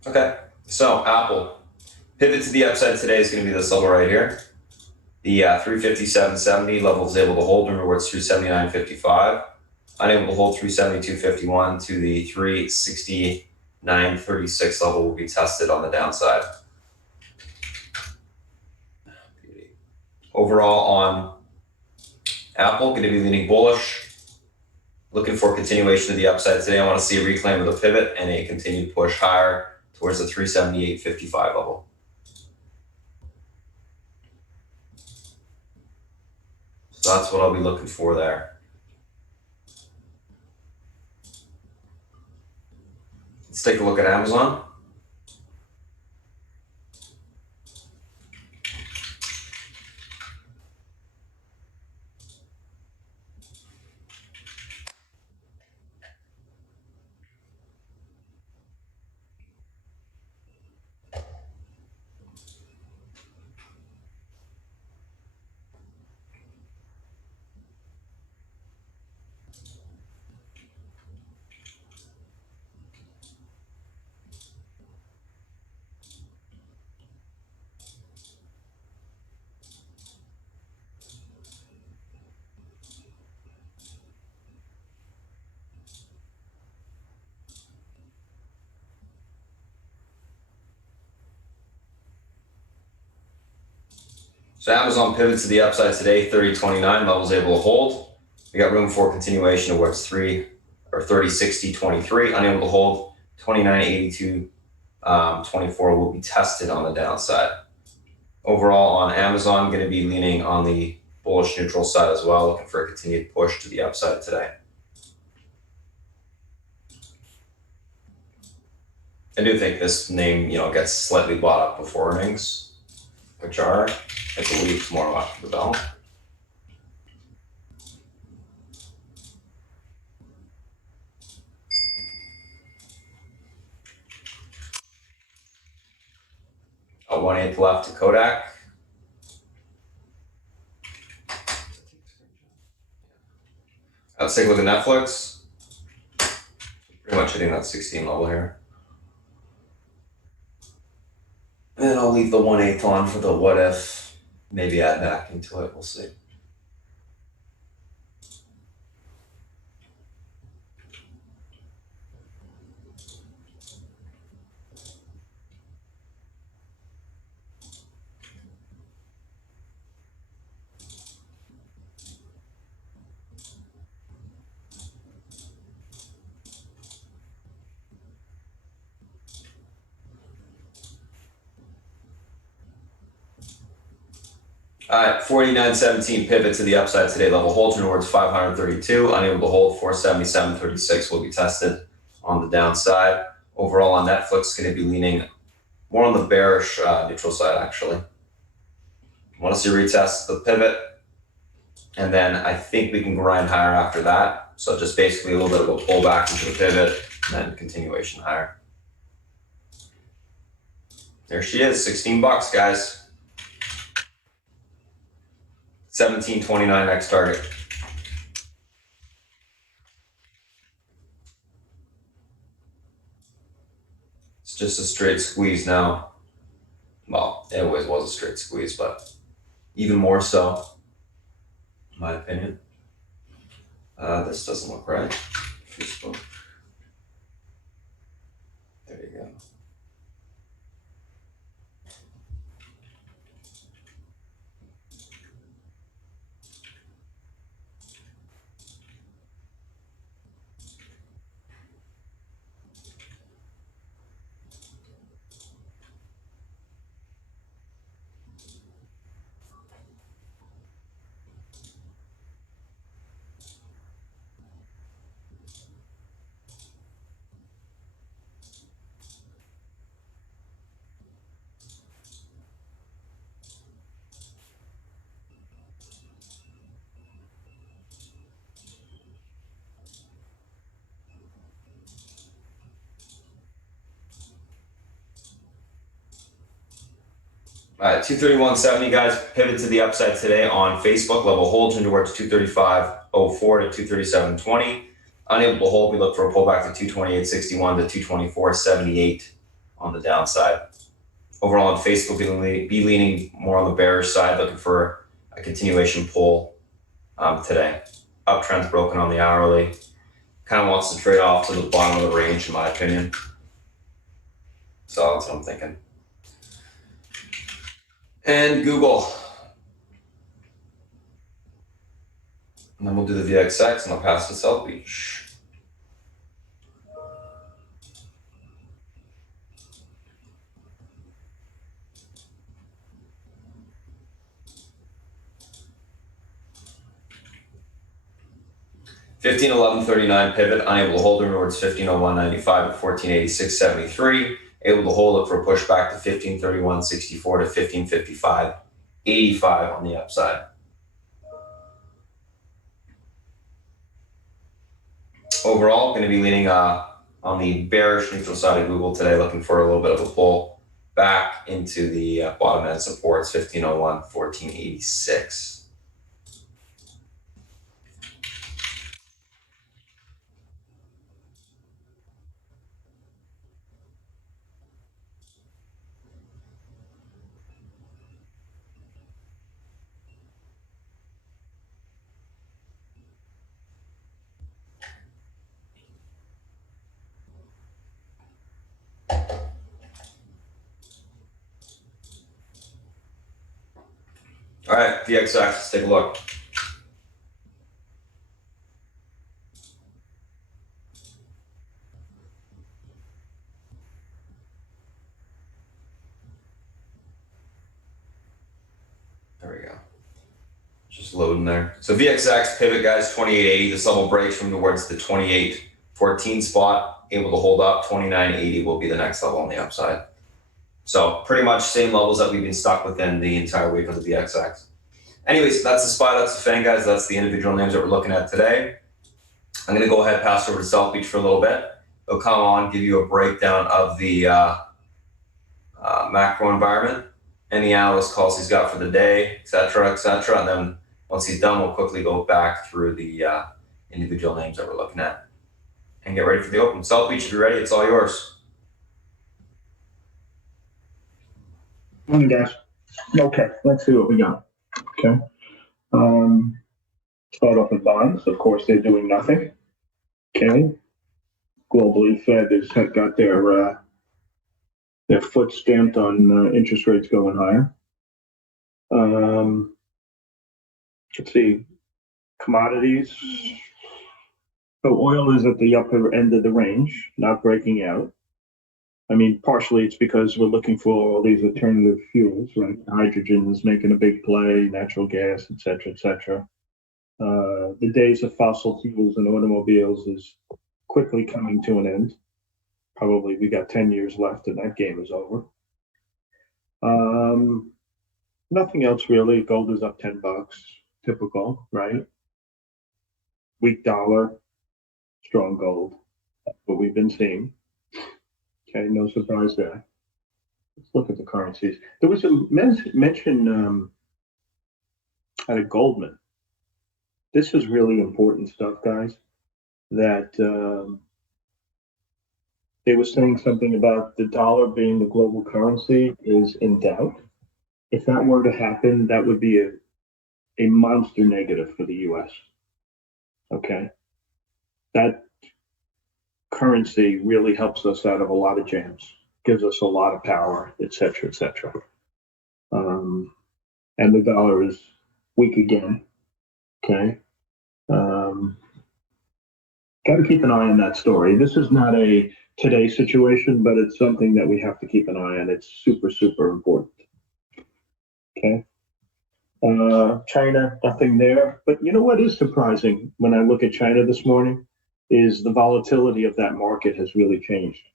Okay, so Apple. Pivot to the upside today is going to be this level right here. The 357.70 level is able to hold towards 379.55. Unable to hold 372.51 to the 369.36 level will be tested on the downside. Overall on Apple, going to be leaning bullish. Looking for continuation of the upside today. I want to see a reclaim of the pivot and a continued push higher towards the 378.55 level. So that's what I'll be looking for there. Let's take a look at Amazon. So Amazon pivots to the upside today, 30.29 levels able to hold. We got room for continuation towards 30.60.23. Unable to hold 29.82.24 will be tested on the downside. Overall on Amazon, going to be leaning on the bullish neutral side as well, looking for a continued push to the upside today. I do think this name, gets slightly bought up before earnings, which are, I believe, tomorrow after the bell. A 1/8 left to Kodak. Let's take a look at Netflix. Pretty much hitting that 16 level here. And I'll leave the 1/8 on for the what if, maybe add back into it, we'll see. All right, 49.17 pivot to the upside today. Level hold towards 532. Unable to hold 477.36 will be tested on the downside. Overall on Netflix, going to be leaning more on the bearish neutral side actually. Want to see retest the pivot, and then I think we can grind higher after that. So just basically a little bit of a pullback into the pivot, and then continuation higher. There she is, 16 bucks, guys. 17.29 next target. It's just a straight squeeze now. Well, it always was a straight squeeze, but even more so, in my opinion. This doesn't look right. Facebook. There you go. All right, 231.70, guys. Pivot to the upside today on Facebook. Level holds in towards 235.04 to 237.20. Unable to hold, we look for a pullback to 228.61 to 224.78 on the downside. Overall on Facebook, be leaning more on the bearish side, looking for a continuation pull today. Uptrend's broken on the hourly. Kind of wants to trade off to the bottom of the range, in my opinion. So that's what I'm thinking. And Google. And then we'll do the VXX and I'll pass to South Beach. $15.11.39 pivot, unable to hold towards $15.01.95 at $14.86.73. Able to hold it for a pushback to $15.31.64 to $15.55.85 on the upside. Overall, going to be leaning on the bearish neutral side of Google today, looking for a little bit of a pull back into the bottom end supports, 1501, 1486. All right, VXX, let's take a look. There we go. Just loading there. So VXX pivot, guys, 2880. This level breaks from towards the 2814 spot. Able to hold up. 2980 will be the next level on the upside. So pretty much same levels that we've been stuck within the entire week of the VXX. Anyways, that's the SPY, that's the FANG, guys. That's the individual names that we're looking at today. I'm going to go ahead and pass over to South Beach for a little bit. He'll come on, give you a breakdown of the macro environment, any analyst calls he's got for the day, et cetera, and then once he's done, we'll quickly go back through the individual names that we're looking at and get ready for the open. South Beach, if you're ready, it's all yours. Morning, guys. Okay, let's see what we got. Okay. Start off with bonds. Of course, they're doing nothing. Okay. Globally, Fed has got their foot stamped on interest rates going higher. Let's see. Commodities. So oil is at the upper end of the range, not breaking out. I mean, partially it's because we're looking for all these alternative fuels, right? Hydrogen is making a big play, natural gas, et cetera, et cetera. The days of fossil fuels and automobiles is quickly coming to an end. Probably we got 10 years left and that game is over. Nothing else really. Gold is up $10, typical, right? Weak dollar, strong gold. That's what we've been seeing. Okay, no surprise there. Let's look at the currencies. There was a mention out of Goldman. This is really important stuff, guys, that they were saying something about the dollar being the global currency is in doubt. If that were to happen, that would be a monster negative for the US. Okay. That currency really helps us out of a lot of jams, gives us a lot of power, et cetera, et cetera. And the dollar is weak again. Okay. Got to keep an eye on that story. This is not a today situation, but it's something that we have to keep an eye on. It's super, super important. Okay. China, nothing there. But you know what is surprising when I look at China this morning is the volatility of that market has really changed.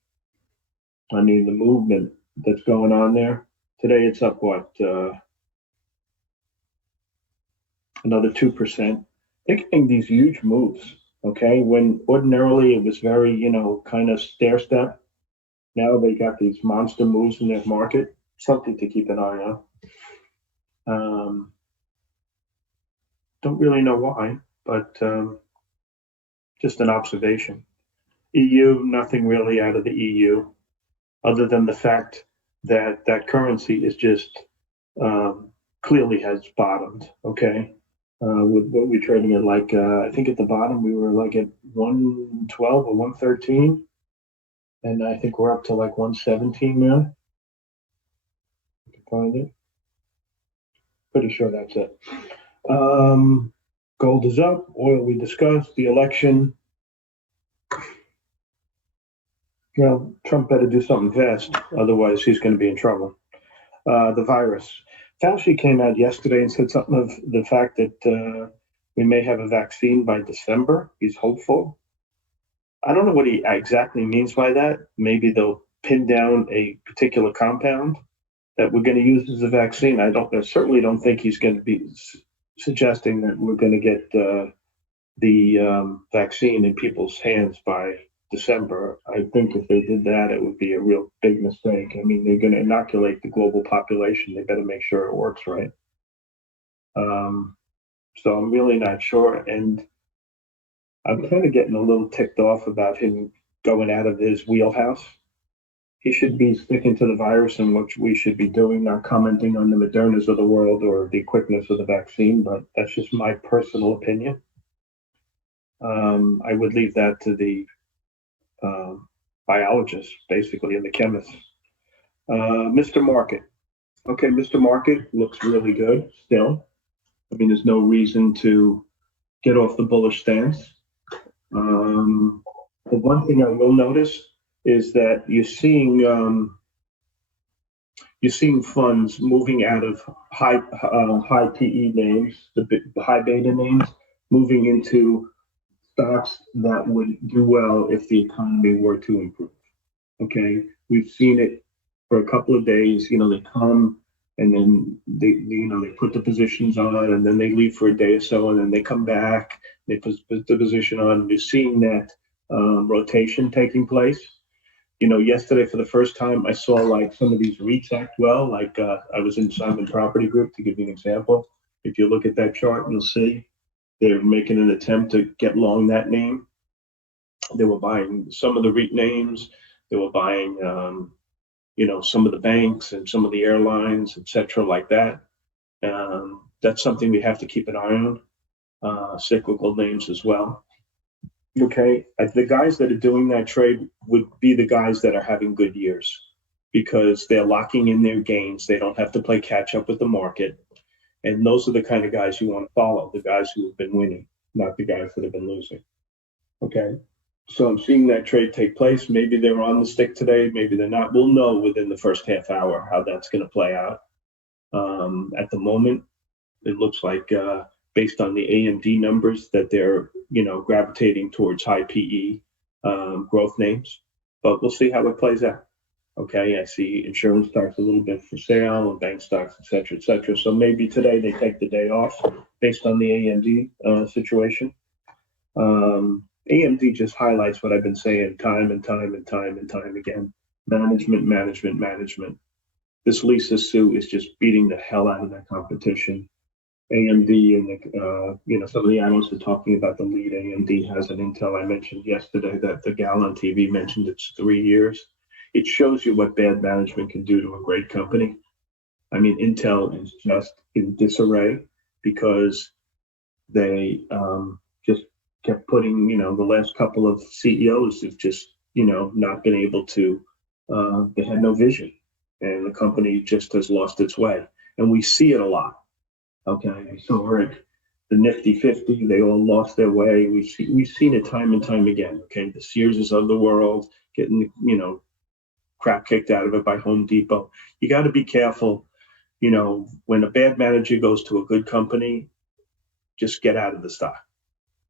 I mean, the movement that's going on there. Today it's up, what, another 2%. They're getting these huge moves, okay? When ordinarily it was very, kind of stair step. Now they got these monster moves in their market. Something to keep an eye on. Don't really know why, but just an observation. EU, nothing really out of the EU, other than the fact that that currency is just clearly has bottomed, okay? With what we're trading at, like, I think at the bottom we were like at 112 or 113, and I think we're up to like 117 now. I can find it. Pretty sure that's it. Gold is up, oil we discussed, the election. Well, Trump better do something fast, otherwise he's going to be in trouble. The virus. Fauci came out yesterday and said something of the fact that we may have a vaccine by December. He's hopeful. I don't know what he exactly means by that. Maybe they'll pin down a particular compound that we're going to use as a vaccine. I certainly don't think he's going to be suggesting that we're going to get the vaccine in people's hands by December. I think if they did that, it would be a real big mistake. I mean, they're going to inoculate the global population. They better make sure it works right. So I'm really not sure. And I'm kind of getting a little ticked off about him going out of his wheelhouse. He should be sticking to the virus and what we should be doing, not commenting on the Modernas of the world or the quickness of the vaccine, but that's just my personal opinion. I would leave that to the biologists, basically, and the chemists. Mr. Market. Okay, Mr. Market looks really good still. I mean, there's no reason to get off the bullish stance. The one thing I will notice is that you're seeing funds moving out of high PE names, the high beta names, moving into stocks that would do well if the economy were to improve. Okay, we've seen it for a couple of days. They come and then they put the positions on, and then they leave for a day or so, and then they come back. They put the position on. And you're seeing that rotation taking place. Yesterday for the first time, I saw like some of these REITs act well. Like I was in Simon Property Group, to give you an example. If you look at that chart, you'll see they're making an attempt to get long that name. They were buying some of the REIT names. They were buying, some of the banks and some of the airlines, et cetera, like that. That's something we have to keep an eye on. Cyclical names as well. Okay, the guys that are doing that trade would be the guys that are having good years because they're locking in their gains. They don't have to play catch up with the market. And those are the kind of guys you want to follow, the guys who have been winning, not the guys that have been losing. Okay. So I'm seeing that trade take place. Maybe they're on the stick today, maybe they're not. We'll know within the first half hour how that's going to play out. At the moment, it looks like based on the AMD numbers that they're gravitating towards high PE growth names, but we'll see how it plays out. Okay, I see insurance stocks a little bit for sale and bank stocks, et cetera, et cetera. So maybe today they take the day off based on the AMD situation. AMD just highlights what I've been saying time and time and time and time again. Management, management, management. This Lisa Su is just beating the hell out of that competition. AMD and some of the analysts are talking about the lead AMD has an Intel. I mentioned yesterday that the gal on TV mentioned it's 3 years. It shows you what bad management can do to a great company. I mean, Intel is just in disarray because they just kept putting, the last couple of CEOs have just, not been able to, they had no vision, and the company just has lost its way. And we see it a lot. Okay, so we're at the Nifty 50, they all lost their way. We've seen it time and time again. Okay, the Searses of the world getting, crap kicked out of it by Home Depot. You got to be careful. When a bad manager goes to a good company, just get out of the stock.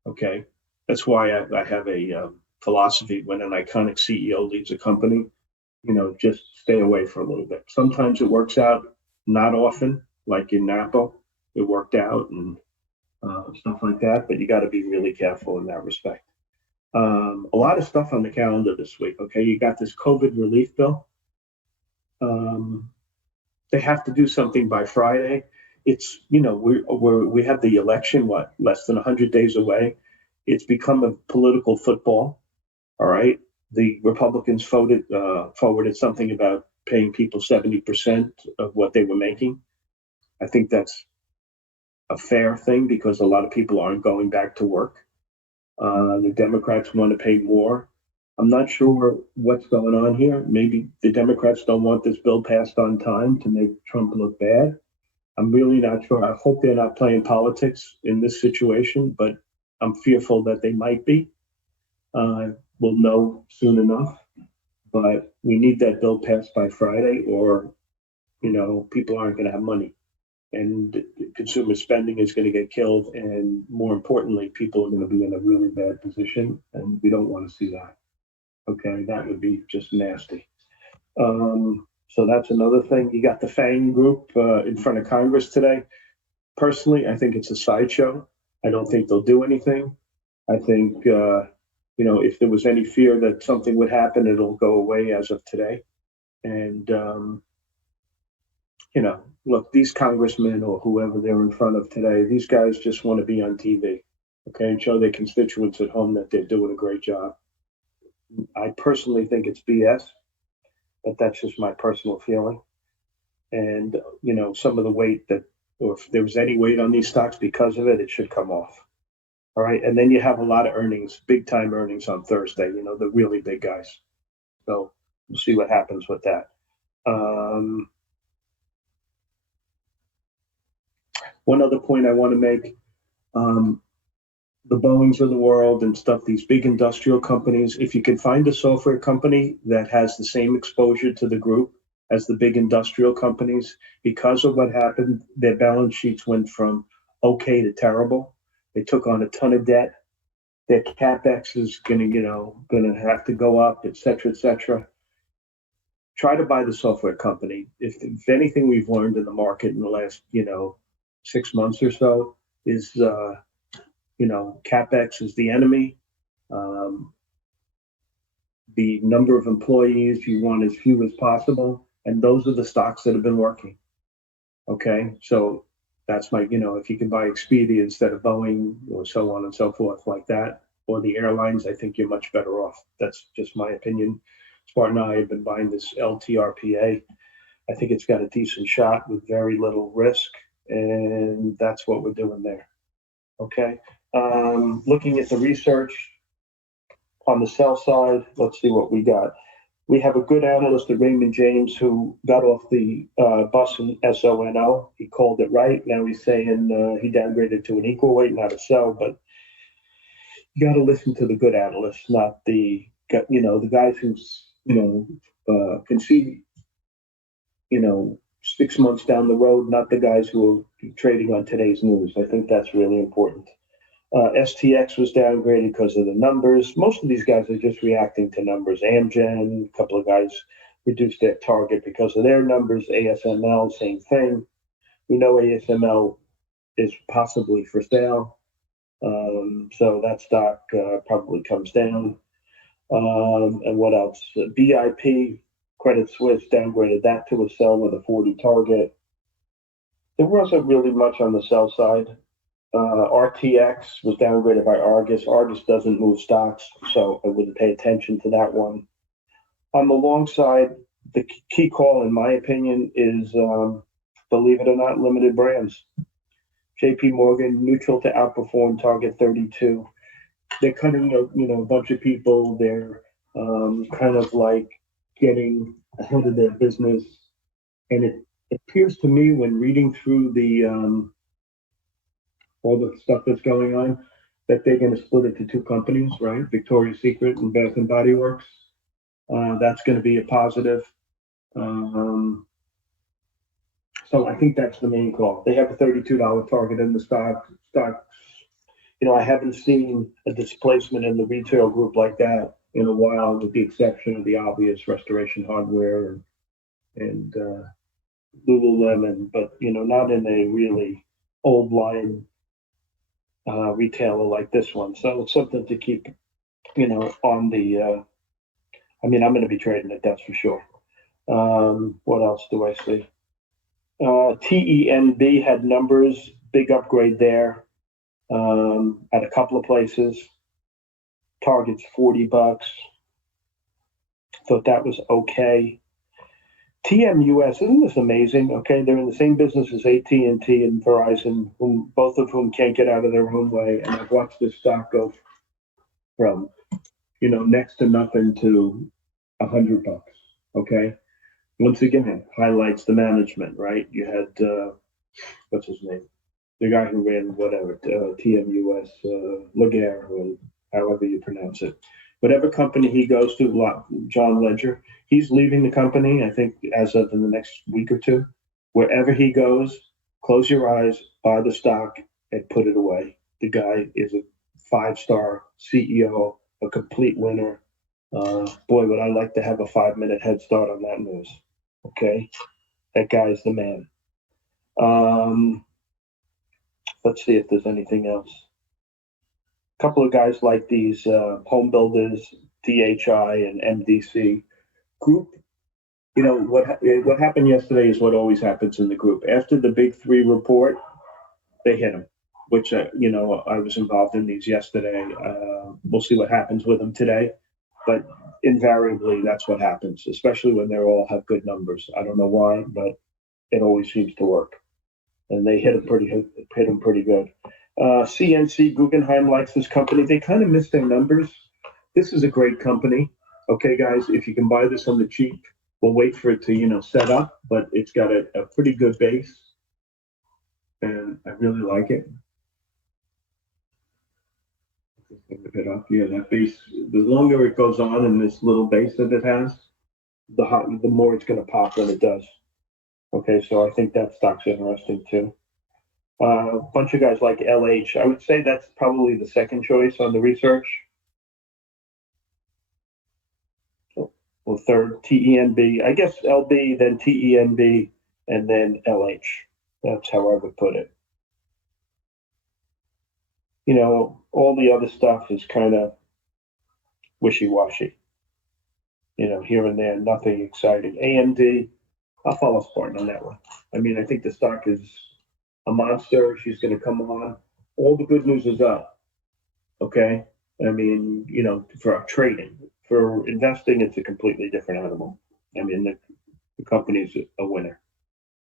Okay, that's why I have a philosophy: when an iconic CEO leaves a company, just stay away for a little bit. Sometimes it works out, not often. Like in Apple, it worked out and stuff like that. But you got to be really careful in that respect. A lot of stuff on the calendar this week. Okay, you got this COVID relief bill. They have to do something by Friday. It's we have the election less than 100 days away. It's become a political football. All right, the Republicans forwarded something about paying people 70% of what they were making. I think that's a fair thing because a lot of people aren't going back to work. The Democrats want to pay more. I'm not sure what's going on here. Maybe the Democrats don't want this bill passed on time to make Trump look bad. I'm really not sure. I hope they're not playing politics in this situation, but I'm fearful that they might be. We'll know soon enough. But we need that bill passed by Friday, or people aren't going to have money, and consumer spending is going to get killed, and more importantly, people are going to be in a really bad position, and we don't want to see that. Okay, that would be just nasty. So that's another thing. You got the FANG group in front of Congress today. Personally, I think it's a sideshow. I don't think they'll do anything. I think, if there was any fear that something would happen, it'll go away as of today. And, look, these congressmen or whoever they're in front of today, these guys just want to be on TV, okay, and show their constituents at home that they're doing a great job. I personally think it's BS, but that's just my personal feeling. And, some of the weight or if there was any weight on these stocks because of it, it should come off. All right. And then you have a lot of earnings, big time earnings on Thursday, the really big guys. So we'll see what happens with that. One other point I want to make, the Boeings of the world and stuff, these big industrial companies, if you can find a software company that has the same exposure to the group as the big industrial companies, because of what happened, their balance sheets went from okay to terrible. They took on a ton of debt. Their CapEx is going to have to go up, et cetera, et cetera. Try to buy the software company. If anything we've learned in the market in the last, 6 months or so is, CapEx is the enemy. The number of employees you want as few as possible. And those are the stocks that have been working. Okay. So that's my, if you can buy Expedia instead of Boeing or so on and so forth like that, or the airlines, I think you're much better off. That's just my opinion. Spartan and I have been buying this LTRPA. I think it's got a decent shot with very little risk. And that's what we're doing there. Okay. Looking at the research on the sell side, let's see what we got. We have a good analyst at Raymond James who got off the bus in SONO. He called it right. Now he's saying he downgraded to an equal weight, not a sell. But, got to listen to the good analysts, not the guys who can see 6 months down the road, not the guys who are trading on today's news. I think that's really important. STX was downgraded because of the numbers. Most of these guys are just reacting to numbers. Amgen, a couple of guys reduced their target because of their numbers. ASML, same thing. We know ASML is possibly for sale. So that stock probably comes down. And what else? BIP, Credit Suisse downgraded that to a sell with a 40 target. There wasn't really much on the sell side. RTX was downgraded by Argus. Argus doesn't move stocks, so I wouldn't pay attention to that one. On the long side, the key call, in my opinion, is, believe it or not, limited brands. JP Morgan, neutral to outperform, target 32. They're cutting a bunch of people. They're kind of like getting ahead of their business. And it appears to me, when reading through the all the stuff that's going on, that they're going to split it to two companies, right? Victoria's Secret and Bath and Body Works. That's going to be a positive. So I think that's the main call. They have a $32 target in the stock. I haven't seen a displacement in the retail group like that in a while, with the exception of the obvious Restoration Hardware and Lululemon, but not in a really old line retailer like this one. So it's something to keep, on the. I'm going to be trading it, that's for sure. What else do I see? TENB had numbers, big upgrade there at a couple of places. Target's $40. Thought that was okay. TMUS, isn't this amazing? Okay, they're in the same business as AT&T and Verizon, both of whom can't get out of their own way. And I've watched this stock go from, next to nothing to $100. Okay, once again, highlights the management, right? You had what's his name? The guy who ran whatever TMUS, Laguerre, or however you pronounce it. Whatever company he goes to, John Ledger, he's leaving the company, I think, as of in the next week or two. Wherever he goes, close your eyes, buy the stock, and put it away. The guy is a 5-star CEO, a complete winner. Boy, would I like to have a 5-minute head start on that news. Okay, that guy's the man. Let's see if there's anything else. A couple of guys like these home builders, DHI and MDC group. What happened yesterday is what always happens in the group. After the big three report, they hit them, which I was involved in these yesterday. We'll see what happens with them today, but invariably that's what happens, especially when they all have good numbers. I don't know why, but it always seems to work, and they hit them pretty good. CNC Guggenheim likes this company. They kind of missed their numbers. This is a great company. Okay, guys, if you can buy this on the cheap, we'll wait for it to set up, but it's got a pretty good base, and I really like it. Yeah, that base, the longer it goes on in this little base that it has, the more it's going to pop when it does. Okay, so I think that stock's interesting too. A bunch of guys like LH. I would say that's probably the second choice on the research. Well, third, TENB. I guess LB, then TENB, and then LH. That's how I would put it. All the other stuff is kind of wishy-washy. Here and there, nothing exciting. AMD, I'll follow Spartan on that one. I think the stock is a monster. She's going to come on. All the good news is up. Okay. For trading, for investing, it's a completely different animal. The company's a winner.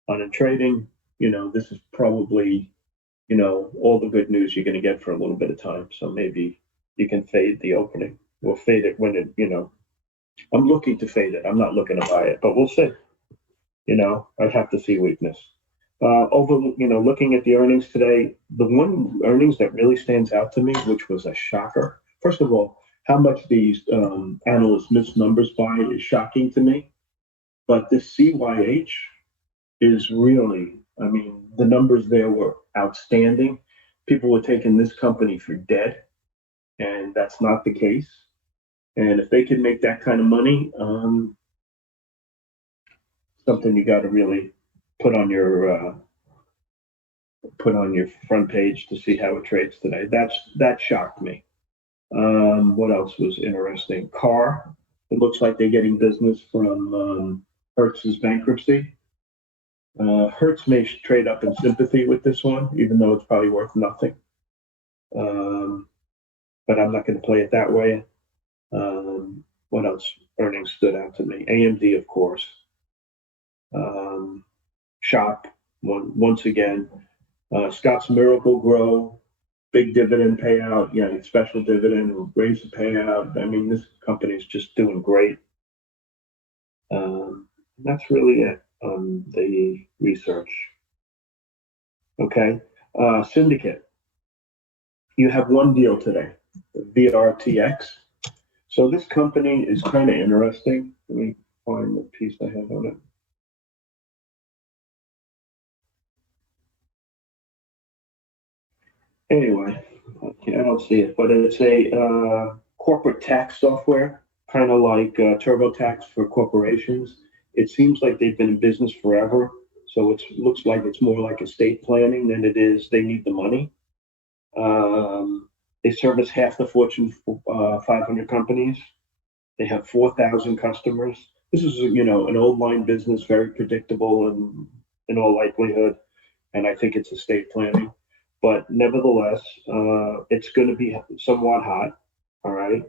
On trading, this is probably, all the good news you're going to get for a little bit of time. So maybe you can fade the opening or fade it when it, I'm looking to fade it. I'm not looking to buy it, but we'll see. I'd have to see weakness. Looking at the earnings today, the one earnings that really stands out to me, which was a shocker. First of all, how much these analysts miss numbers by is shocking to me. But this CYH is really, the numbers there were outstanding. People were taking this company for dead, and that's not the case. And if they can make that kind of money, something you got to really put on your front page to see how it trades today. That shocked me. What else was interesting? Car. It looks like they're getting business from Hertz's bankruptcy. Hertz may trade up in sympathy with this one, even though it's probably worth nothing. But I'm not going to play it that way. What else? Earnings stood out to me. AMD, of course. Shop once again. Scott's Miracle Grow, big dividend payout. Yeah, special dividend, raise the payout. This company is just doing great. That's really it on the research. Okay. Syndicate. You have one deal today, Vrtx. So this company is kind of interesting. Let me find the piece I have on it. Anyway, I don't see it, but it's a corporate tax software, kind of like TurboTax for corporations. It seems like they've been in business forever, so it looks like it's more like estate planning than it is they need the money. They service half the Fortune 500 companies. They have 4,000 customers. This is, an old line business, very predictable and in all likelihood, and I think it's estate planning. But nevertheless, it's going to be somewhat hot. All right.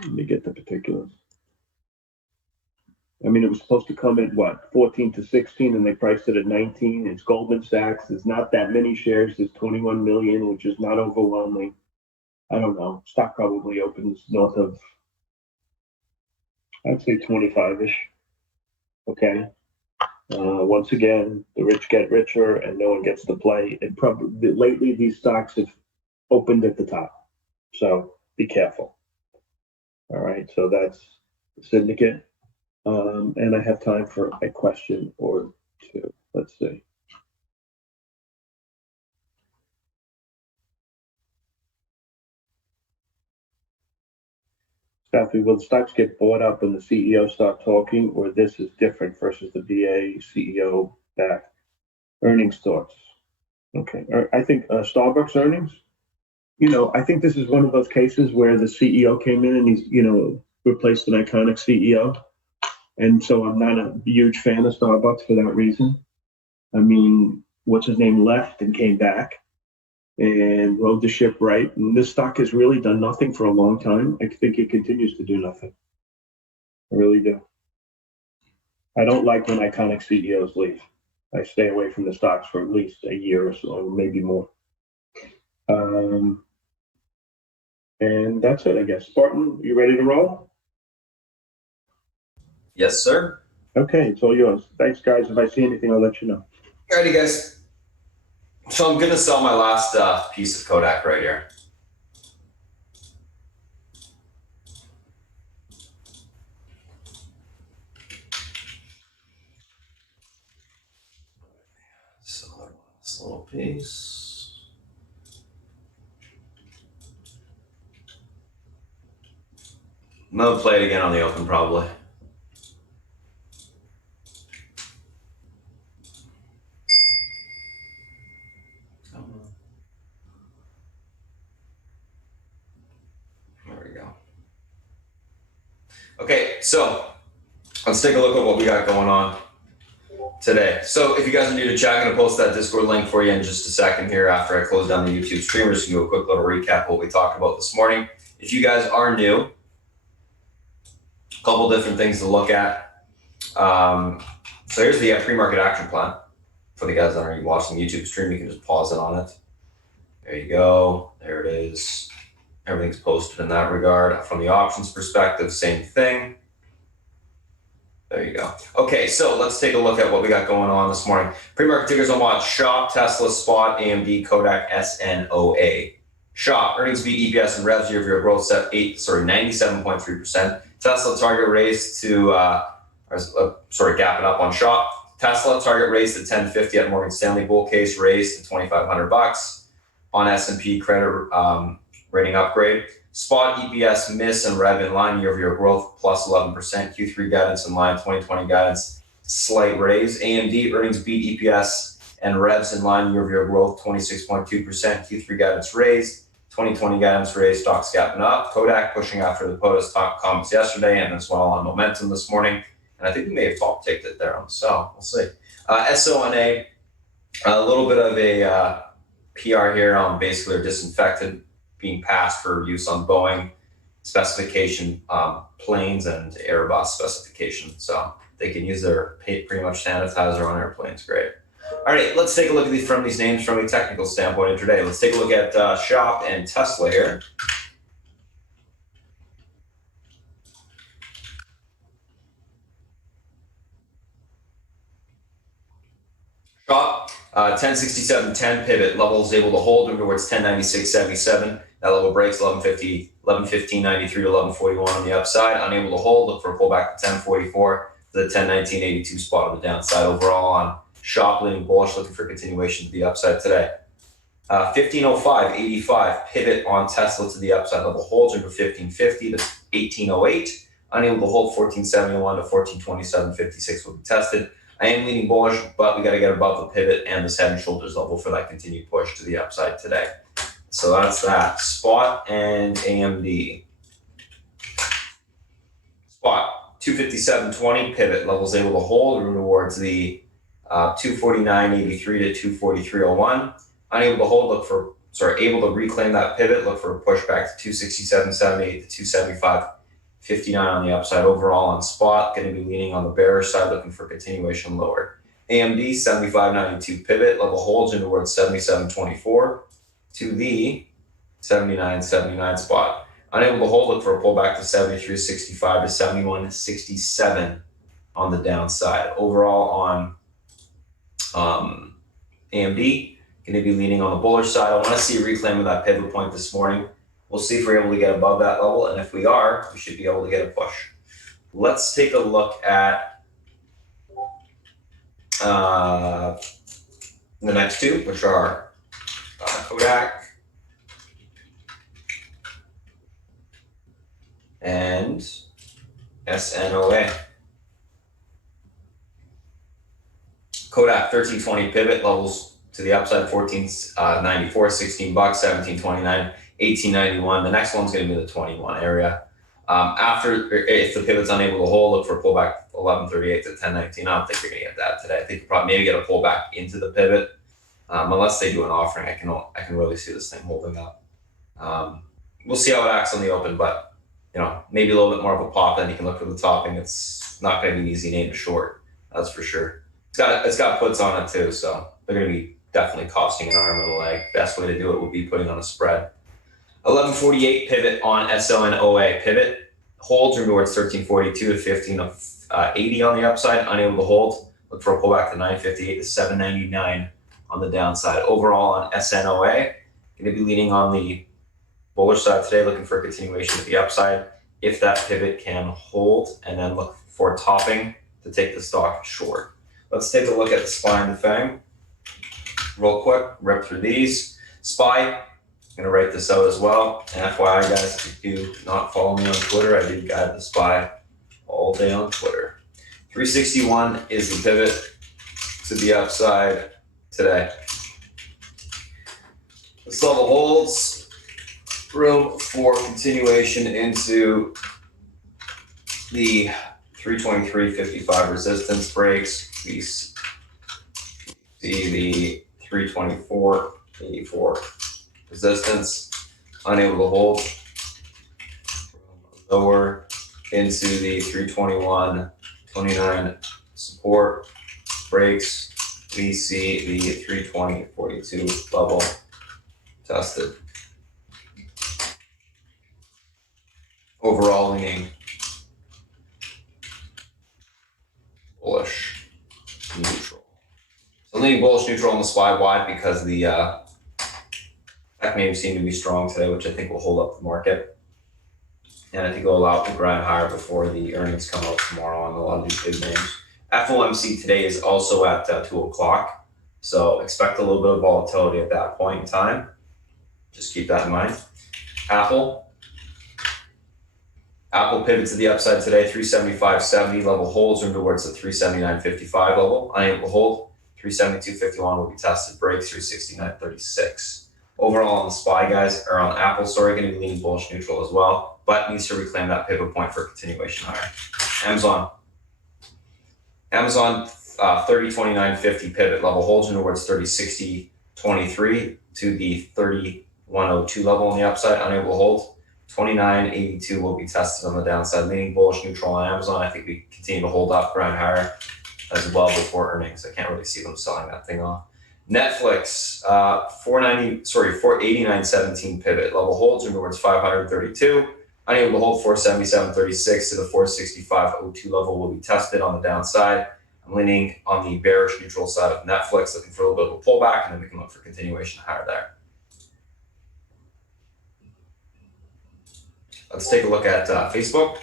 Let me get the particulars. It was supposed to come at 14 to 16, and they priced it at 19. It's Goldman Sachs. There's not that many shares. There's 21 million, which is not overwhelming. I don't know. Stock probably opens north of, I'd say 25-ish. Okay. Once again, the rich get richer and no one gets to play. And probably lately these stocks have opened at the top. So be careful. All right. So that's the syndicate. And I have time for a question or two. Let's see. Staffy, will the stocks get bought up when the CEO start talking, or this is different versus the BA CEO back earnings thoughts? Okay, I think Starbucks earnings. I think this is one of those cases where the CEO came in and he's replaced an iconic CEO, and so I'm not a huge fan of Starbucks for that reason. What's his name left and came back and rode the ship right. And this stock has really done nothing for a long time. I think it continues to do nothing. I really do. I don't like when iconic CEOs leave. I stay away from the stocks for at least a year or so, maybe more. And that's it, I guess. Spartan, you ready to roll? Yes, sir. Okay, it's all yours. Thanks, guys. If I see anything, I'll let you know. Alrighty, guys. So I'm going to sell my last piece of Kodak right here. So this little piece. I'm going to play it again on the open probably. Okay, so let's take a look at what we got going on today. So if you guys are new to chat, I'm going to post that Discord link for you in just a second here after I close down the YouTube stream. We're just going to do a quick little recap of what we talked about this morning. If you guys are new, a couple different things to look at. So here's the pre-market action plan. For the guys that are watching the YouTube stream, you can just pause it on it. There you go. There it is. Everything's posted in that regard. From the options perspective, same thing. There you go. Okay, so let's take a look at what we got going on this morning. Pre-market tickers on watch: Shop, Tesla, Spot, AMD, Kodak, SNOA. Shop, earnings beat EPS and revs year-over-year growth set 97.3%. Tesla target raised to, gapping up on Shop. Tesla target raised to 1050 at Morgan Stanley. Bull case raised to $2,500 on S&P credit rating upgrade. Spot EPS miss and rev in line, year-over-year growth plus 11%. Q3 guidance in line, 2020 guidance slight raise. AMD earnings beat EPS and revs in line, year-over-year growth 26.2%. Q3 guidance raised, 2020 guidance raised, stocks gapping up. Kodak pushing after the POTUS top comments yesterday and as well on momentum this morning. And I think we may have top ticked it there on the sell. We'll see. SONA, a little bit of a PR here on basically a disinfectant being passed for use on Boeing specification planes and Airbus specification. So they can use their pretty much sanitizer on airplanes. Great. All right, let's take a look at from these names from a technical standpoint today. Let's take a look at Shop and Tesla here. Shop, 1067.10 pivot levels able to hold towards 1096.77. That level breaks 1115.93 to 1141 on the upside. Unable to hold, look for a pullback to 1044 to the 1019.82 spot on the downside. Overall on Shop, leaning bullish, looking for continuation to the upside today. 1505.85 pivot on Tesla to the upside. Level holds over 1550 to 1808. Unable to hold 1471 to 1427.56 will be tested. I am leaning bullish, but we got to get above the pivot and this head and shoulders level for that continued push to the upside today. So that's that. Spot and AMD. Spot, 257.20 pivot levels able to hold towards the 249.83 to 243.01. Unable to hold, able to reclaim that pivot, look for a pushback to 267.78 to 275.59 on the upside. Overall on Spot, going to be leaning on the bearish side, looking for continuation lower. AMD, 75.92 pivot, level holds in towards 77.24 to the 79.79 spot. Unable to hold, look for a pullback to 73.65 to 71.67 on the downside. Overall on AMD, going to be leaning on the bullish side. I want to see a reclaim of that pivot point this morning. We'll see if we're able to get above that level, and if we are, we should be able to get a push. Let's take a look at the next two, which are Kodak and SNOA. Kodak 1320 pivot levels to the upside, 1494, 16 bucks, 1729, 1891. The next one's going to be the 21 area. If the pivot's unable to hold, look for a pullback 1138 to 1019. I don't think you're going to get that today. I think you'll probably maybe get a pullback into the pivot. Unless they do an offering, I can really see this thing holding up. We'll see how it acts on the open, but maybe a little bit more of a pop. Then you can look for the topping. It's not going to be an easy name to short, that's for sure. It's got puts on it too, so they're going to be definitely costing an arm and a leg. Best way to do it would be putting on a spread. 1148 pivot on SLNOA. Pivot holds towards 1342 to 1580 on the upside. Unable to hold, look for a pullback to 958 to 799 on the downside. Overall on SNOA, going to be leaning on the bullish side today, looking for a continuation to the upside. If that pivot can hold, and then look for topping to take the stock short. Let's take a look at the SPY and the FANG real quick, rip through these. SPY, I'm going to write this out as well. And FYI, guys, if you do not follow me on Twitter, I do guide the SPY all day on Twitter. 361 is the pivot to the upside today. This level holds room for continuation into the 323.55 resistance breaks. We see the 324.84 resistance, unable to hold, lower into the 321.29 support breaks. We see the 320.42 level tested. Overall leaning leaning bullish neutral on the SPY. Why? Because the tech names seem to be strong today, which I think will hold up the market. And I think it'll allow it to grind higher before the earnings come out tomorrow on a lot of these big names. FOMC today is also at 2 o'clock. So expect a little bit of volatility at that point in time. Just keep that in mind. Apple pivots to the upside today, 375.70 level holds, room towards the 379.55 level. Unable to hold, 372.51 will be tested, breaks 369.36. Overall on the SPY, guys, or on Apple, sorry, going to be leaning bullish neutral as well, but needs to reclaim that pivot point for continuation higher. Amazon 30.29.50 pivot level holds towards 30.60.23 to the 31.02 level on the upside, unable to hold. 29.82 will be tested on the downside, leaning bullish neutral on Amazon. I think we continue to hold up, grind higher as well before earnings. I can't really see them selling that thing off. Netflix 489.17 pivot level holds towards 532. Unable to hold 477.36 to the 465.02 level will be tested on the downside. I'm leaning on the bearish neutral side of Netflix, looking for a little bit of a pullback, and then we can look for continuation higher there. Let's take a look at Facebook.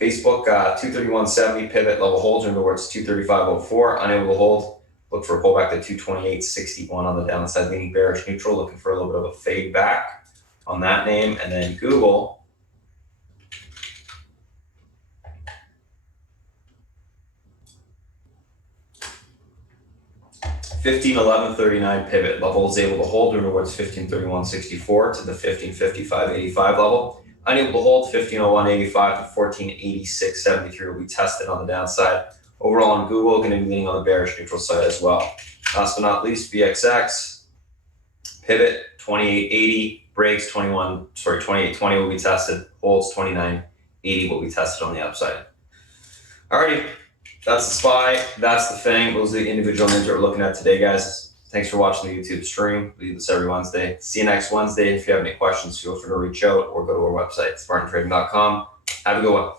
Facebook 231.70 pivot level holds towards 235.04. Unable to hold. Look for a pullback to 228.61 on the downside, leaning bearish neutral. Looking for a little bit of a fade back on that name. And then Google. $15.11.39 pivot level is able to hold towards 15.31.64 to the 15.55.85 level. Unable to hold 15.01.85 to 14.86.73 will be tested on the downside. Overall on Google, going to be leaning on the bearish neutral side as well. Last but not least, Vrtx pivot 28.80 breaks 28.20 will be tested. Holds 29.80 will be tested on the upside. Alrighty. That's the SPY, that's the FANG. Those are the individual names that we're looking at today, guys. Thanks for watching the YouTube stream. We do this every Wednesday. See you next Wednesday. If you have any questions, feel free to reach out or go to our website, spartantrading.com. Have a good one.